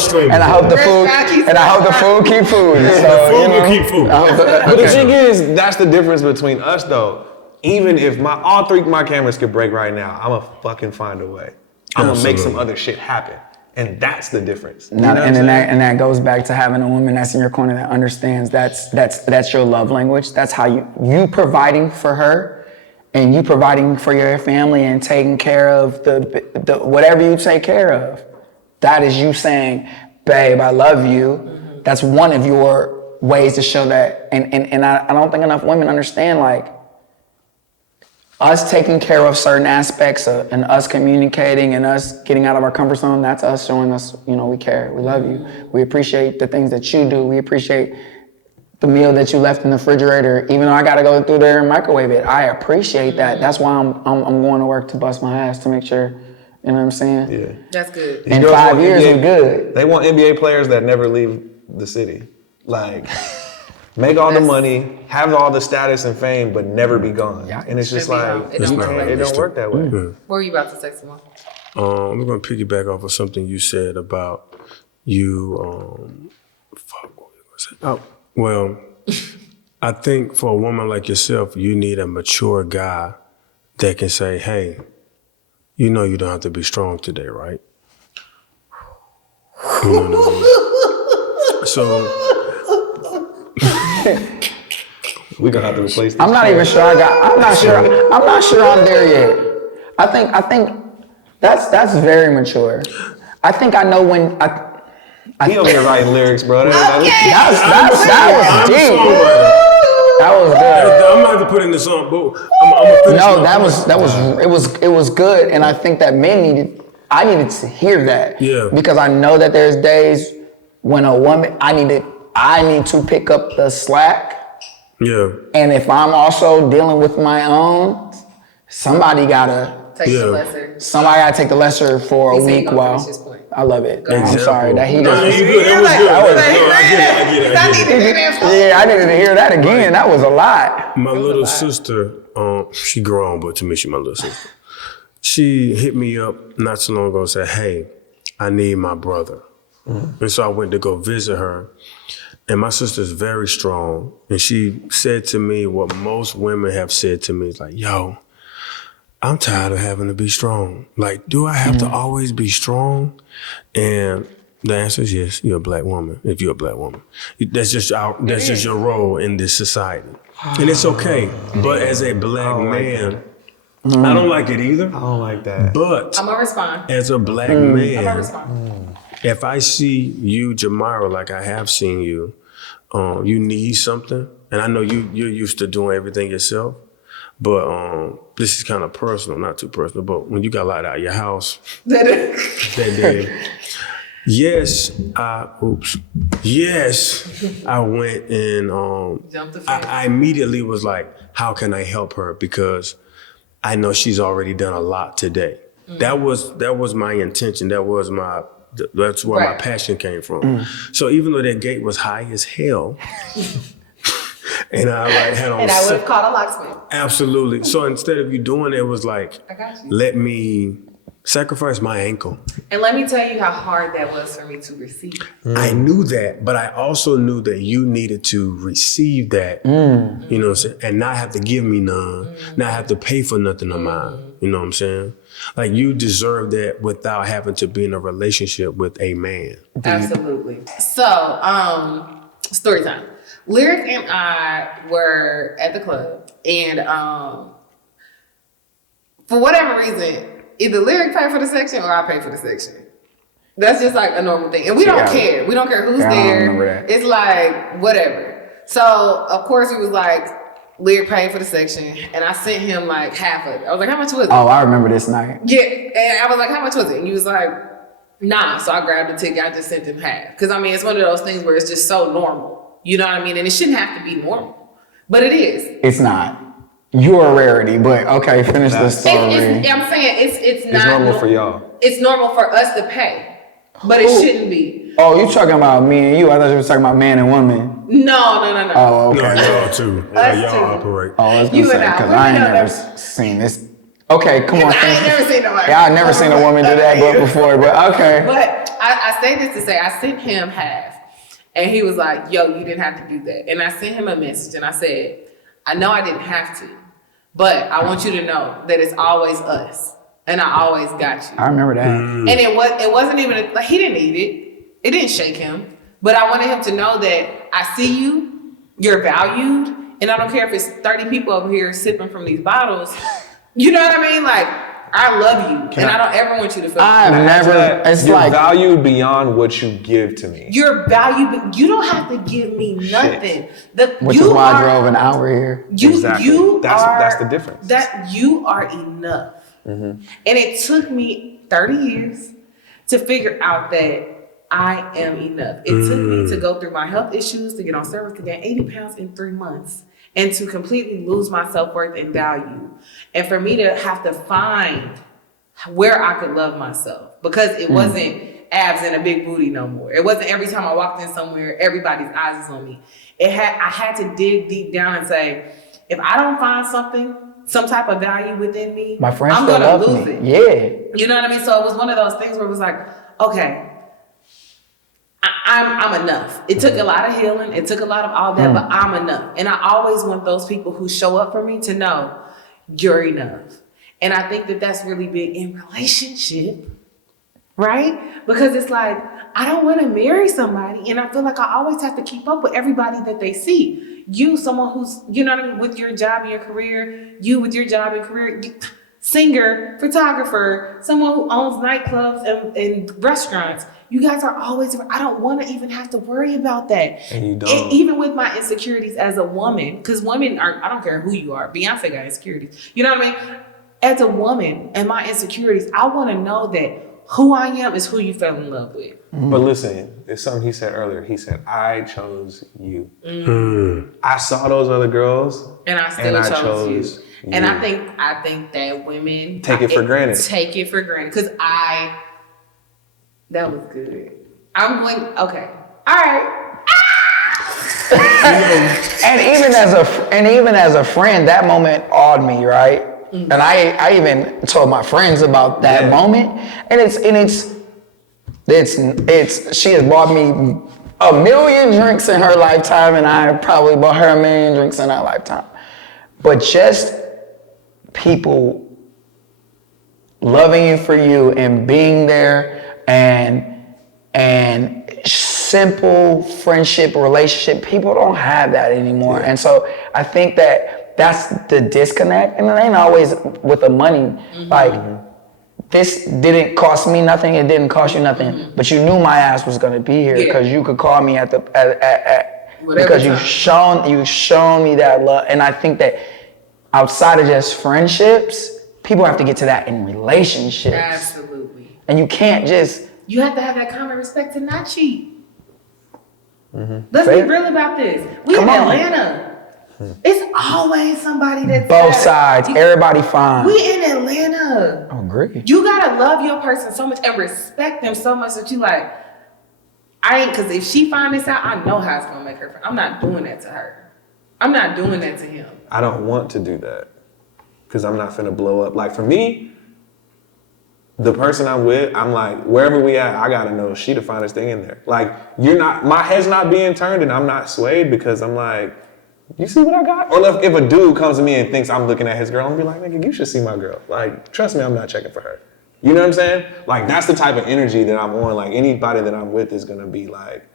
food keep food. So Food will keep food. But the thing is, that's the difference between us though. Even if all three of my cameras could break right now, I'ma fucking find a way. I'm gonna make some other shit happen. And that's the difference. And that goes back to having a woman that's in your corner that understands that's your love language. That's how you providing for her, and you providing for your family and taking care of the whatever you take care of. That is you saying, babe, I love you. That's one of your ways to show that. And I don't think enough women understand, like, us taking care of certain aspects and us communicating and us getting out of our comfort zone, that's us showing us, we care, we love you. We appreciate the things that you do. We appreciate the meal that you left in the refrigerator, even though I gotta go through there and microwave it. I appreciate that. That's why I'm going to work to bust my ass to make sure, you know what I'm saying? Yeah. That's good. In 5 years, we're good. They want NBA players that never leave the city. Like, make all the money, have all the status and fame, but never be gone. Yeah. And it's just like, It don't work that way. What were you about to say, Simone? I'm gonna piggyback off of something you said about you. What was it? Oh, well, I think for a woman like yourself, you need a mature guy that can say, "Hey, you know you don't have to be strong today, right?" You know what I mean? So. We're gonna have to replace this. I'm not sure I'm there yet. I think that's very mature. I think I know when He over here writing lyrics, bro. that was deep. That was good. I'm gonna have to put in the song, but I'm gonna finish. No, it was good, and I think that men needed. I needed to hear that. Yeah. Because I know that there's days when a woman, I need to pick up the slack. Yeah. And if I'm also dealing with my own, somebody gotta Take the lesser. Somebody gotta take the lesser for a week while. I love it. I'm sorry that he No, doesn't. you good. That was good. I get it. Yeah, I needed to hear that again. That was a lot. My little sister, she grown, but to me, she my little sister. She hit me up not so long ago and said, hey, I need my brother. And so I went to go visit her. And my sister's very strong. And she said to me what most women have said to me. It's like, yo, I'm tired of having to be strong. Like, do I have to always be strong? And the answer is yes, you're a black woman, if you're a black woman. That's just your role in this society. And it's okay. But as a black man, I don't like it either. I don't like that. But I'm gonna respond. as a black I'm gonna man, respond. if I see you, Jammyra, like I have seen you, you need something, and I know you're used to doing everything yourself, but this is kind of personal, not too personal, but when you got locked out of your house that day, yes, I went and Jumped the fence. I immediately was like, how can I help her? Because I know she's already done a lot today. That was my intention. That's where my passion came from. So even though that gate was high as hell, and I had on, And I would have called a locksmith. absolutely. So instead of you doing it, it was like, I got you. let me sacrifice my ankle. And let me tell you how hard that was for me to receive. I knew that, but I also knew that you needed to receive that, you know what I'm saying, and not have to give me none, not have to pay for nothing of mine. You know what I'm saying? Like, you deserve that without having to be in a relationship with a man. Absolutely. So, story time. Lyric and I were at the club, and for whatever reason, either Lyric paid for the section or I paid for the section. That's just like a normal thing. And we don't care. We don't care who's there. It's like, whatever. So, of course, he was like, Lyric paid for the section, and I sent him like half of it. I was like, how much was it? Oh, I remember this night. Yeah, and I was like, how much was it? And he was like, nah. So I grabbed the ticket. I just sent him half. Because, I mean, it's one of those things where it's just so normal. You know what I mean? And it shouldn't have to be normal. But it is. It's not. You're a rarity, but okay, finish the story. I'm saying it's not. It's normal for y'all. It's normal for us to pay. But it shouldn't be. Oh, you talking about me and you. I thought you were talking about man and woman. No. Oh, okay. No, y'all too. Us Y'all too. operate. Oh, I was You gonna say, and I, because we I ain't know never that. seen this. Okay, come on. I ain't never seen nobody. Yeah, I never seen a woman do that but before, but okay. But I say this to say, I sent him half. And he was like, yo, you didn't have to do that. And I sent him a message and I said, I know I didn't have to, but I want you to know that it's always us. And I always got you. I remember that. And it wasn't even, like, he didn't need it. It didn't shake him. But I wanted him to know that I see you, you're valued, and I don't care if it's 30 people over here sipping from these bottles. You know what I mean? Like, I love you, and I don't ever want you to feel You're valued beyond what you give to me. You're valued, but you don't have to give me nothing. Which is why I drove an hour here. Exactly. That's the difference. That you are enough. And it took me 30 years to figure out that I am enough. It took me to go through my health issues, to get on service, to gain 80 pounds in 3 months, and to completely lose my self-worth and value. And for me to have to find where I could love myself, because it wasn't abs and a big booty no more. It wasn't every time I walked in somewhere, everybody's eyes is on me. I had to dig deep down and say, if I don't find some type of value within me, my friends I'm still gonna love lose me. it. Yeah. You know what I mean? So it was one of those things where it was like, okay, I'm enough. It took a lot of healing. It took a lot of all that, but I'm enough. And I always want those people who show up for me to know you're enough. And I think that that's really big in relationship, right? Because it's like, I don't want to marry somebody, and I feel like I always have to keep up with everybody that they see. You, someone who's, you know what I mean, with your job and your career, you with your job and career, singer, photographer, someone who owns nightclubs and restaurants. You guys are always, I don't want to even have to worry about that. And you don't. Even with my insecurities as a woman, because women are, I don't care who you are, Beyonce got insecurities. You know what I mean? As a woman and my insecurities, I want to know that who I am is who you fell in love with. But listen, it's something he said earlier. He said, I chose you. I saw those other girls. And I still chose you. And I think that women take it for granted. Take it for granted. Because that was good. I'm going, okay. All right. and even as a friend, that moment awed me, right? And I even told my friends about that moment. And it's she has bought me 1 million drinks in her lifetime, and I probably bought her 1 million drinks in our lifetime. But just people loving you for you and being there and simple friendship, relationship, people don't have that anymore. And so I think that's the disconnect. And it ain't always with the money. Like, this didn't cost me nothing, it didn't cost you nothing, but you knew my ass was gonna be here because you could call me because you've shown me that love. And I think that outside of just friendships, people have to get to that in relationships. Absolutely. And you can't just... You have to have that common respect to not cheat. Let's be real about this. We in Atlanta. It's always somebody that's both sides. Everybody fine. We in Atlanta. I agree. You gotta love your person so much and respect them so much that you like, because if she find this out, I know how it's gonna make her. I'm not doing that to her. I'm not doing that to him. I don't want to do that because I'm not finna blow up. Like, for me, the person I'm with, I'm like, wherever we at, I gotta know she the finest thing in there. Like, my head's not being turned and I'm not swayed because I'm like, you see what I got? Or if a dude comes to me and thinks I'm looking at his girl, I'm gonna be like, nigga, you should see my girl. Like, trust me, I'm not checking for her. You know what I'm saying? Like, that's the type of energy that I'm on. Like, anybody that I'm with is gonna be like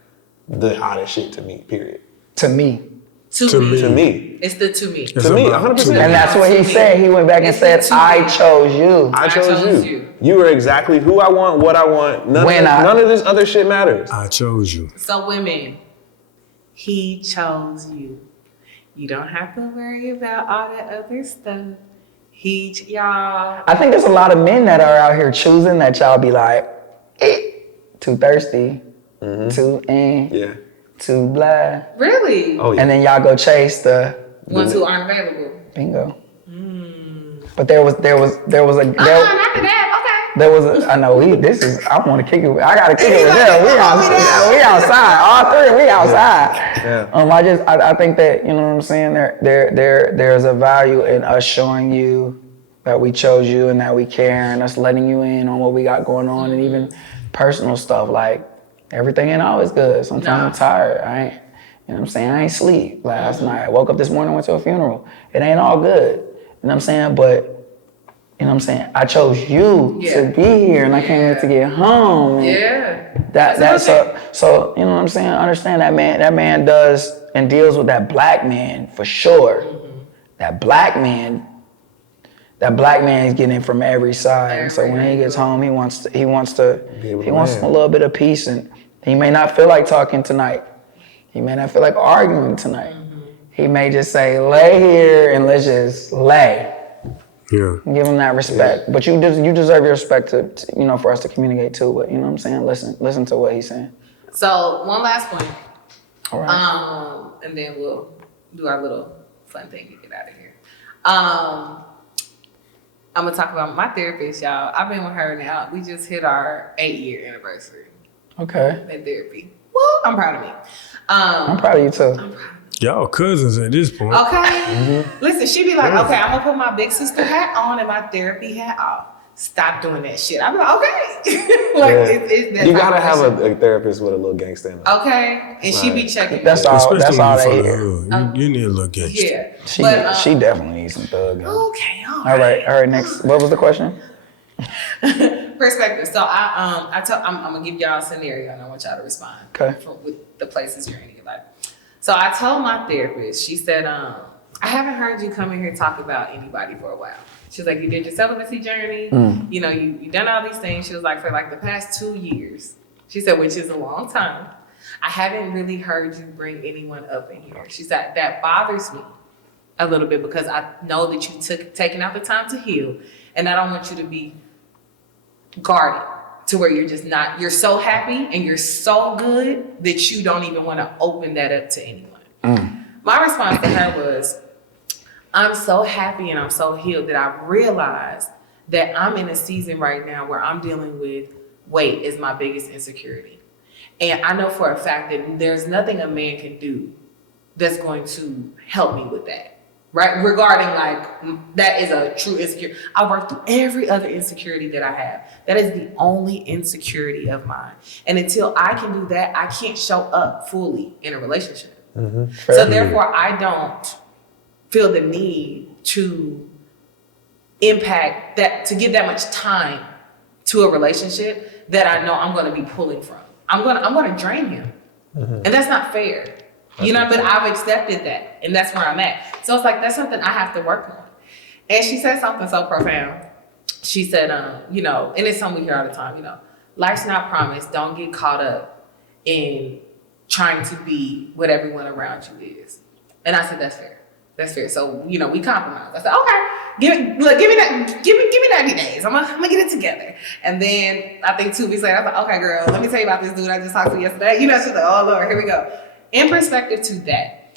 the hottest shit to me, period. To me. To me. It's the to me. To me, 100%. And that's what he said. He went back and said, I chose you. I chose you. You are exactly who I want, what I want. None of this other shit matters. I chose you. So women, he chose you. You don't have to worry about all that other stuff. Y'all. I think there's a lot of men that are out here choosing that y'all be like, too thirsty, too blah. Really? Oh, yeah. And then y'all go chase the ones who aren't available. Bingo. But there was a not after that. Okay. There was a, I know I want to kick it. I gotta kick it with them. We outside. All three, we outside. Yeah. I think that, you know what I'm saying? There's a value in us showing you that we chose you and that we care and us letting you in on what we got going on and even personal stuff. Like, everything ain't always good. Sometimes I'm tired. You know what I'm saying? I ain't sleep last night. I woke up this morning, went to a funeral. It ain't all good. You know what I'm saying? But, you know what I'm saying? I chose you to be here and I came here to get home. So, you know what I'm saying? Understand that man does and deals with that black man for sure. That black man is getting it from every side. And so when he gets home, he wants a little bit of peace, and he may not feel like talking tonight. He may not feel like arguing tonight. He may just say, lay here and let's just lay. Yeah. Give him that respect. Yeah. But you deserve your respect to for us to communicate too. But you know what I'm saying? Listen to what he's saying. So one last point. All right. And then we'll do our little fun thing to get out of here. I'm gonna talk about my therapist, y'all. I've been with her now. We just hit our 8-year anniversary. Okay. In therapy. Well, I'm proud of me. I'm proud of you too. I'm proud of me. Y'all cousins at this point. Okay. Listen, she be like, okay, I'm gonna put my big sister hat on and my therapy hat off. Stop doing that shit. I'm like, okay. It's that you gotta have a therapist with a little gangster in it. Okay. And she be checking. That's all they hear. You need a little gangster. Yeah. She definitely needs some thug. Okay. All right. Next. What was the question? Perspective. So I'm gonna give y'all a scenario and I want y'all to respond. Okay. With the places you're in your life. So I told my therapist, she said, I haven't heard you come in here talk about anybody for a while. She was like, you did your celibacy journey. You know, you done all these things. She was like, for like the past 2 years, she said, which is a long time, I haven't really heard you bring anyone up in here. She said, that bothers me a little bit because I know that you taken out the time to heal and I don't want you to be guarded to where you're just not, you're so happy and you're so good that you don't even want to open that up to anyone. My response to her was, I'm so happy and I'm so healed that I've realized that I'm in a season right now where I'm dealing with weight is my biggest insecurity. And I know for a fact that there's nothing a man can do that's going to help me with that. Right? Regarding like, that is a true insecurity. I work through every other insecurity that I have. That is the only insecurity of mine. And until I can do that, I can't show up fully in a relationship. So therefore, I don't feel the need to impact that, to give that much time to a relationship that I know I'm going to be pulling from. I'm going to drain him. And that's not fair. You know, but I've accepted that, and that's where I'm at. So it's like, that's something I have to work on. And she said something so profound. She said, you know, and it's something we hear all the time, you know, life's not promised. Don't get caught up in trying to be what everyone around you is. And I said, that's fair. That's fair. So, you know, we compromised. I said, okay, give me 90 days. I'm gonna get it together. And then I think 2 weeks later, I was like, okay, girl, let me tell you about this dude I just talked to yesterday. You know, she's like, oh Lord, here we go. In perspective to that,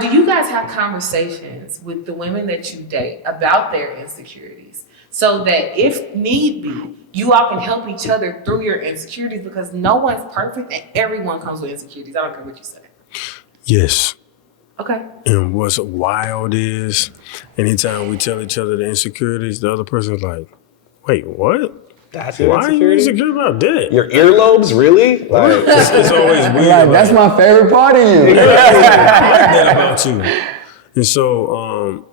do you guys have conversations with the women that you date about their insecurities so that if need be, you all can help each other through your insecurities, because no one's perfect and everyone comes with insecurities. I don't care what you say. Yes. Okay. And what's wild is anytime we tell each other the insecurities, the other person's like, wait, what? That's your Why are you insecure about that? Your earlobes, really? Like, It's always weird. Like, that's my favorite part of you. I like that about you. And so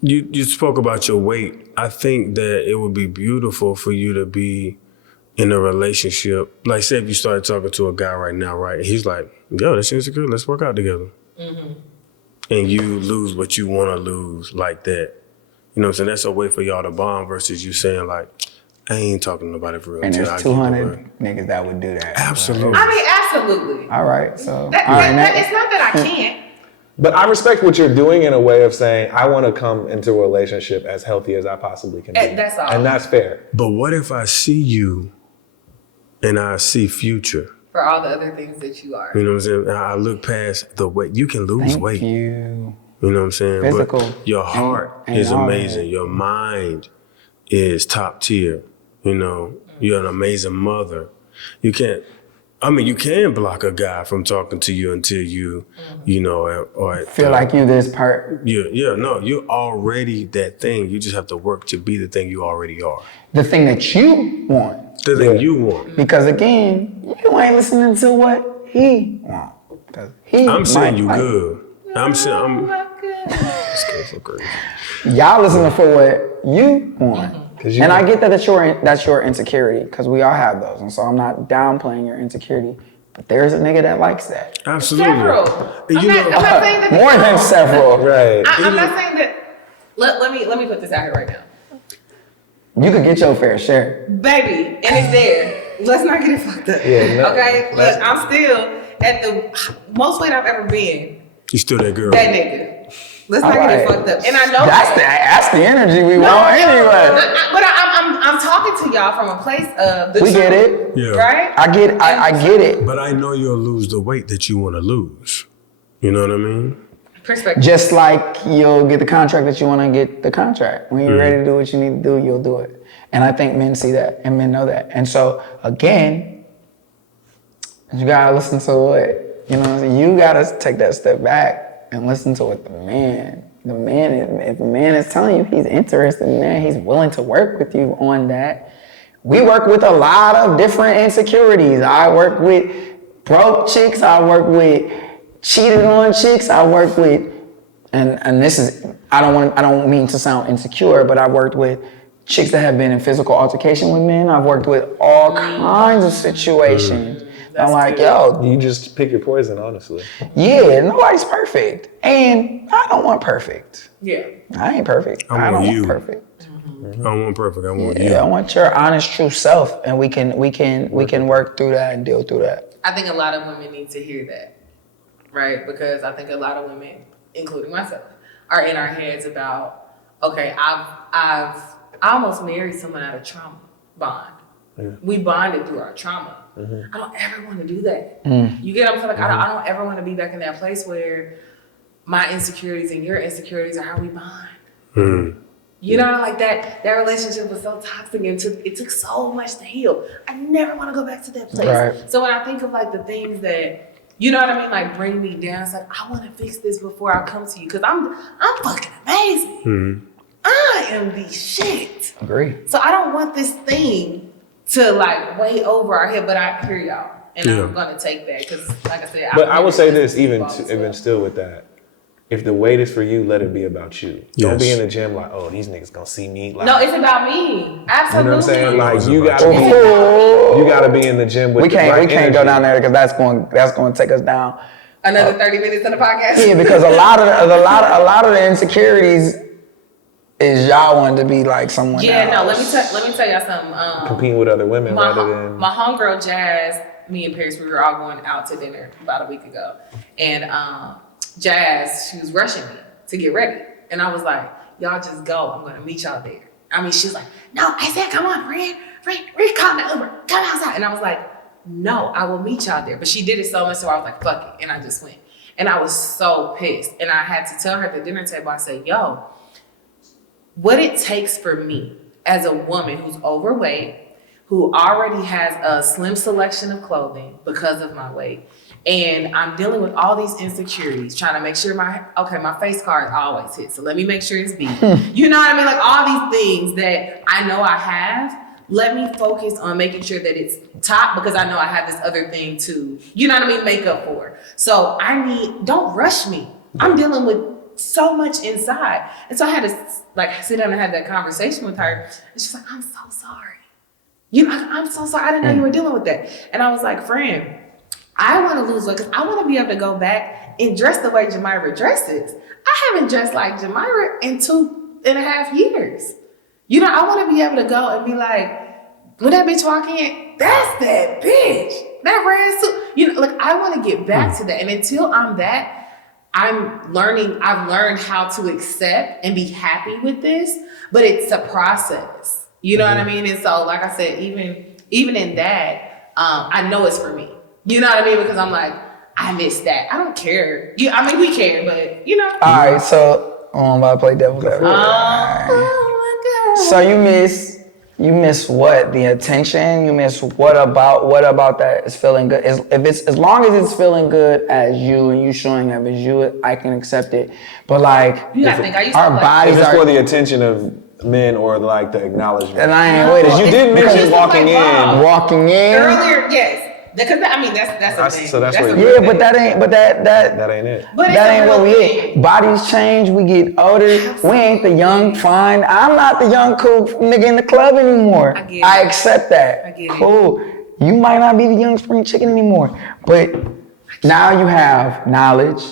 you spoke about your weight. I think that it would be beautiful for you to be in a relationship. Like, say if you started talking to a guy right now, right? And he's like, yo, that's insecure. Let's work out together. And you lose what you want to lose like that. You know what I'm saying? That's a way for y'all to bond versus you saying like, I ain't talking to nobody for real. And until there's I get 200 niggas that would do that. Absolutely. I mean, absolutely. All right, so. It's not that I can't. but I respect what you're doing in a way of saying, I want to come into a relationship as healthy as I possibly can be. That's all. And that's fair. But what if I see you and I see future? For all the other things that you are. You know what I'm saying? And I look past the weight. You can lose weight. Thank you. You know what I'm saying? Physical. But your heart and is all amazing. that. Your mind is top tier. You know, you're an amazing mother. You can block a guy from talking to you until you, you know, or Feel like you this part. No, you're already that thing. You just have to work to be the thing you already are. The thing that you want. The thing you want. Because again, you ain't listening to what he want. I'm saying you like, good. I'm saying Oh my goodness. This so crazy. Y'all listening for what you want. And I get that that's your insecurity, because we all have those. And so I'm not downplaying your insecurity. But there's a nigga that likes that. Absolutely. Several. And I'm not saying that More than several. Right. I'm not saying that. Let me put this out here right now. You could get your fair share. Baby, and it's there. Let's not get it fucked up. Yeah, no, okay? Look, I'm still at the most weight I've ever been. You still that girl. That nigga. Let's not get it fucked up. And I know That's the energy we want anyway. But I'm talking to y'all from a place of the We truth, get it. Yeah. right? I get it. But I know you'll lose the weight that you want to lose. You know what I mean? Perspective. Just like you'll get the contract that you want to get the contract. When you're ready to do what you need to do, you'll do it. And I think men see that and men know that. And so again, you gotta listen to what, you know what I'm saying? You gotta take that step back and listen to what if the man is telling you he's interested in that, he's willing to work with you on that. We work with a lot of different insecurities. I work with broke chicks, I work with cheated on chicks, I work with, and this is, I don't mean to sound insecure, but I've worked with chicks that have been in physical altercation with men. I've worked with all kinds of situations. I'm like, yo. You just pick your poison, honestly. Yeah, nobody's perfect. And I don't want perfect. Yeah. I ain't perfect. I don't want perfect. I don't want perfect. I want you. Yeah, I want your honest, true self, and we can work through that and deal through that. I think a lot of women need to hear that, right? Because I think a lot of women, including myself, are in our heads about, okay, I almost married someone out of trauma bond. We bonded through our trauma. I don't ever want to do that. You get what I'm saying? Like, I don't ever want to be back in that place where my insecurities and your insecurities are how we bond. You know, like that relationship was so toxic and it took so much to heal. I never want to go back to that place. Right. So when I think of like the things that, you know what I mean, like bring me down, it's like, I want to fix this before I come to you because I'm fucking amazing. I am the shit. Agree. So I don't want this thing to like weigh over our head, but I hear y'all. And I'm going to take that because, like I said, But I would say this, even still with that. If the weight is for you, let it be about you. Don't be in the gym like, oh, these niggas gonna see me. Like, no, it's about me. Absolutely. You know what I'm saying? Like you gotta be in the gym with. We can't go down there because that's going to take us down. Another 30 minutes of the podcast. Yeah, because a lot of the insecurities is y'all wanting to be like someone else. Yeah, no. Let me tell y'all something. Competing with other women rather than my homegirl Jazz. Me and Paris, we were all going out to dinner about a week ago, and Jazz, she was rushing me to get ready. And I was like, y'all just go. I'm going to meet y'all there. I mean, she was like, no, I said, come on, friend, call the Uber. Come outside. And I was like, no, I will meet y'all there. But she did it so much, so I was like, fuck it. And I just went. And I was so pissed. And I had to tell her at the dinner table, I said, yo, what it takes for me as a woman who's overweight, who already has a slim selection of clothing because of my weight, and I'm dealing with all these insecurities, trying to make sure my face card always hits. So let me make sure it's B. You know what I mean? Like all these things that I know I have, let me focus on making sure that it's top because I know I have this other thing to, you know what I mean, make up for. So don't rush me. I'm dealing with so much inside. And so I had to like sit down and have that conversation with her. And she's like, I'm so sorry. I'm so sorry. I didn't know you were dealing with that. And I was like, friend, I want to lose weight because I want to be able to go back and dress the way Jammyra dresses. I haven't dressed like Jammyra in 2.5 years. You know, I want to be able to go and be like, when that bitch walk in, that's that bitch. That red suit. You know, like I want to get back to that. And until I'm that, I've learned how to accept and be happy with this, but it's a process. You know what I mean? And so, like I said, even in that, I know it's for me. You know what I mean? Because I'm like, I miss that. I don't care. I mean, we care, but you know. All right, so I'm about to play devil's advocate. Oh my God. So you miss what? The attention? You miss what about that is feeling good? As long as it's feeling good as you and you showing up as you, I can accept it. But like, you gotta think, our bodies if it's are for the attention of men or like the acknowledgement. And I ain't waiting. You did mention walking in. Earlier, yes. Because I mean that's a thing. So that's what. Yeah, but that ain't it. But that ain't what we is. Bodies change. We get older. We ain't the young, fine. I'm not the young, cool nigga in the club anymore. I accept that. I get it. Cool. You might not be the young spring chicken anymore, but now you have knowledge,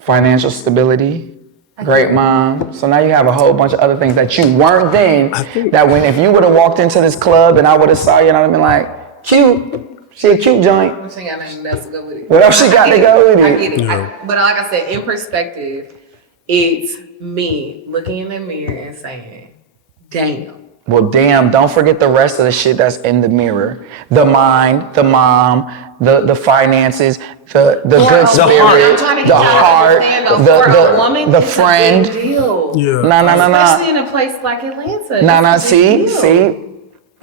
financial stability, great mom. So now you have a whole bunch of other things that you weren't then. That if you would have walked into this club and I would have saw you and I'd have been like, cute. She a cute joint. She got nothing else to go with it. What else she got to go with it? I get it. But like I said, in perspective, it's me looking in the mirror and saying, damn. Well, damn, don't forget the rest of the shit that's in the mirror. The mind, the mom, the finances, the good spirit, the heart, the friend. Yeah. Nah. Especially in a place like Atlanta. Nah, see?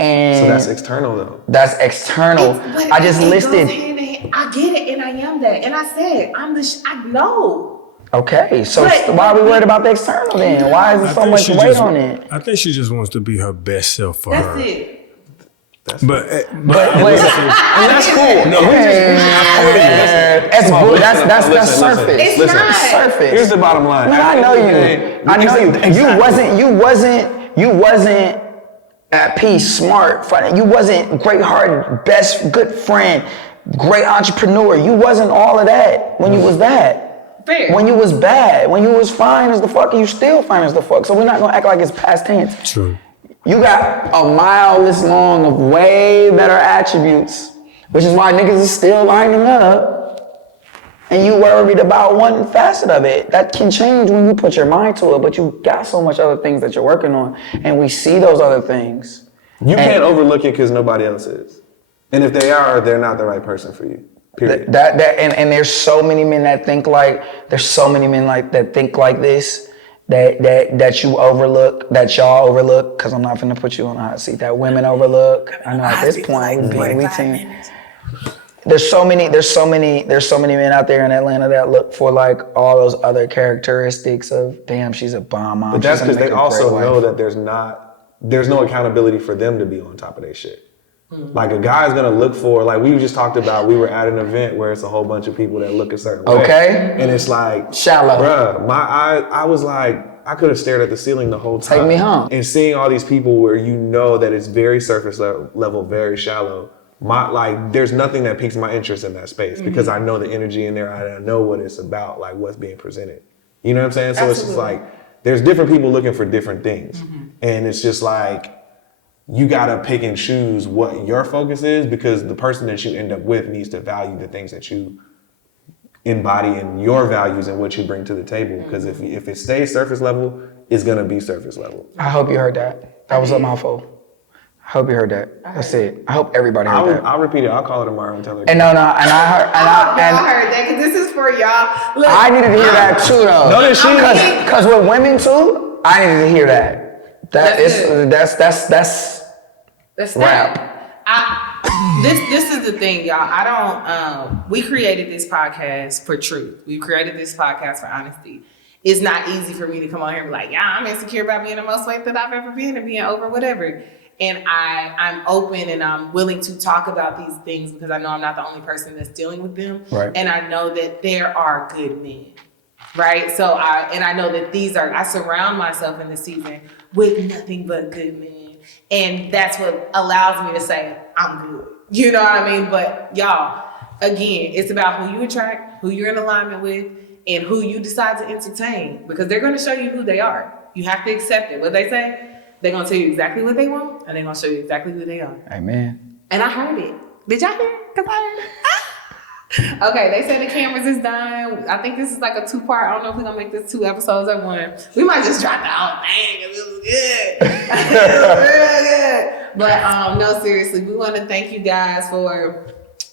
And so that's external though. That's external. I just listed. I get it, and I am that. And I said, I know. Okay, so why are we worried about the external then? Why is there so much weight on it? I think she just wants to be her best self for her. That's it. But and that's cool. No, that's surface. It's not surface. Here's the bottom line. Man, I know you. You wasn't at peace, smart, you wasn't great hearted, best, good friend, great entrepreneur. You wasn't all of that when you was that. Fair. When you was bad, when you was fine as the fuck, and you still fine as the fuck. So we're not gonna act like it's past tense. True. You got a mile list long of way better attributes, which is why niggas is still lining up. And you worried about one facet of it. That can change when you put your mind to it, but you got so much other things that you're working on. And we see those other things. You can't overlook it because nobody else is. And if they are, they're not the right person for you. Period. And there's so many men that think like that think like this. That you overlook, that y'all overlook, because I'm not finna put you on a hot seat. That women overlook. I know at this point we can. There's so many men out there in Atlanta that look for like all those other characteristics of damn, she's a bomb mom. But that's because they also know that there's no accountability for them to be on top of their shit. Like a guy's gonna look for, like we just talked about, we were at an event where it's a whole bunch of people that look a certain way. Okay. And it's like, shallow. Bruh, I was like, I could have stared at the ceiling the whole time. Take me home. And seeing all these people where you know that it's very surface level, very shallow, there's nothing that piques my interest in that space because I know the energy in there, I know what it's about, like what's being presented. You know what I'm saying? So It's just like, there's different people looking for different things. And it's just like, you gotta pick and choose what your focus is because the person that you end up with needs to value the things that you embody in your values and what you bring to the table. Because if it stays surface level, it's gonna be surface level. I hope you heard that. That was a mouthful. I hope you heard that. That's it. I hope everybody heard that. I'll repeat it. I'll call her tomorrow and tell her. And I heard that because this is for y'all. Look, I needed to hear that too, though. No, that Because with women too, I needed to hear that. That's rap. This is the thing, y'all. I don't. We created this podcast for truth. We created this podcast for honesty. It's not easy for me to come on here and be like, yeah, I'm insecure about being the most weight that I've ever been and being over whatever. And I'm open and I'm willing to talk about these things because I know I'm not the only person that's dealing with them. Right. And I know that there are good men. Right. So I know that I surround myself in this season with nothing but good men. And that's what allows me to say, I'm good. You know what I mean? But y'all, again, it's about who you attract, who you're in alignment with, and who you decide to entertain. Because they're going to show you who they are. You have to accept it. What they say, they're going to tell you exactly what they want, and they're going to show you exactly who they are. Amen. And I heard it. Did y'all hear it? Because I heard it. Okay, they said the cameras is done. I think this is like a 2-part. I don't know if we're going to make this 2 episodes or 1. We might just drop the whole thing because it was good. It was real good. But no, seriously, we want to thank you guys for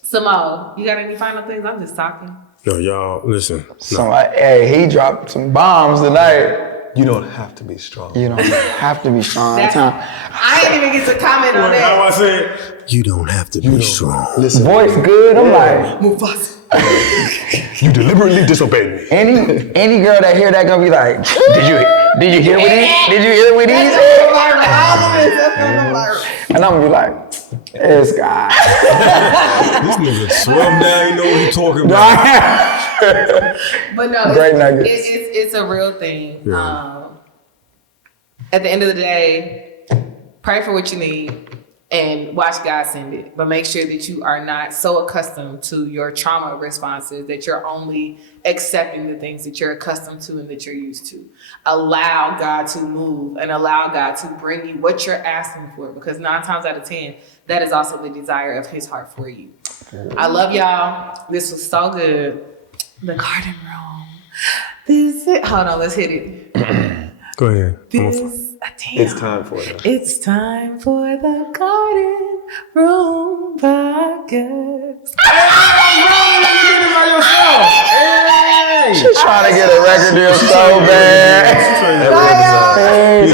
Samo. You got any final things? I'm just talking. No, y'all, listen. So, hey, he dropped some bombs tonight. You don't have to be strong. You don't have to be strong. I didn't even get to comment on that. How I said, you don't have to be strong. Listen, voice good. I'm like, Mufasa. You deliberately disobeyed me. any girl that hear that gonna be like, did you hear what he said? And I'm gonna be like, this guy. This nigga swum down, you know what he talking about. But no, Great nuggets. It's a real thing. Yeah. At the end of the day, pray for what you need and watch God send it. But make sure that you are not so accustomed to your trauma responses that you're only accepting the things that you're accustomed to and that you're used to. Allow God to move and allow God to bring you what you're asking for, because 9 times out of 10, that is also the desire of his heart for you. I love y'all. This was so good. The garden room. Hold on, let's hit it. Go ahead. It's time for it. It's time for the Garden Room Podcast. She's trying to get a record deal so bad. Hey,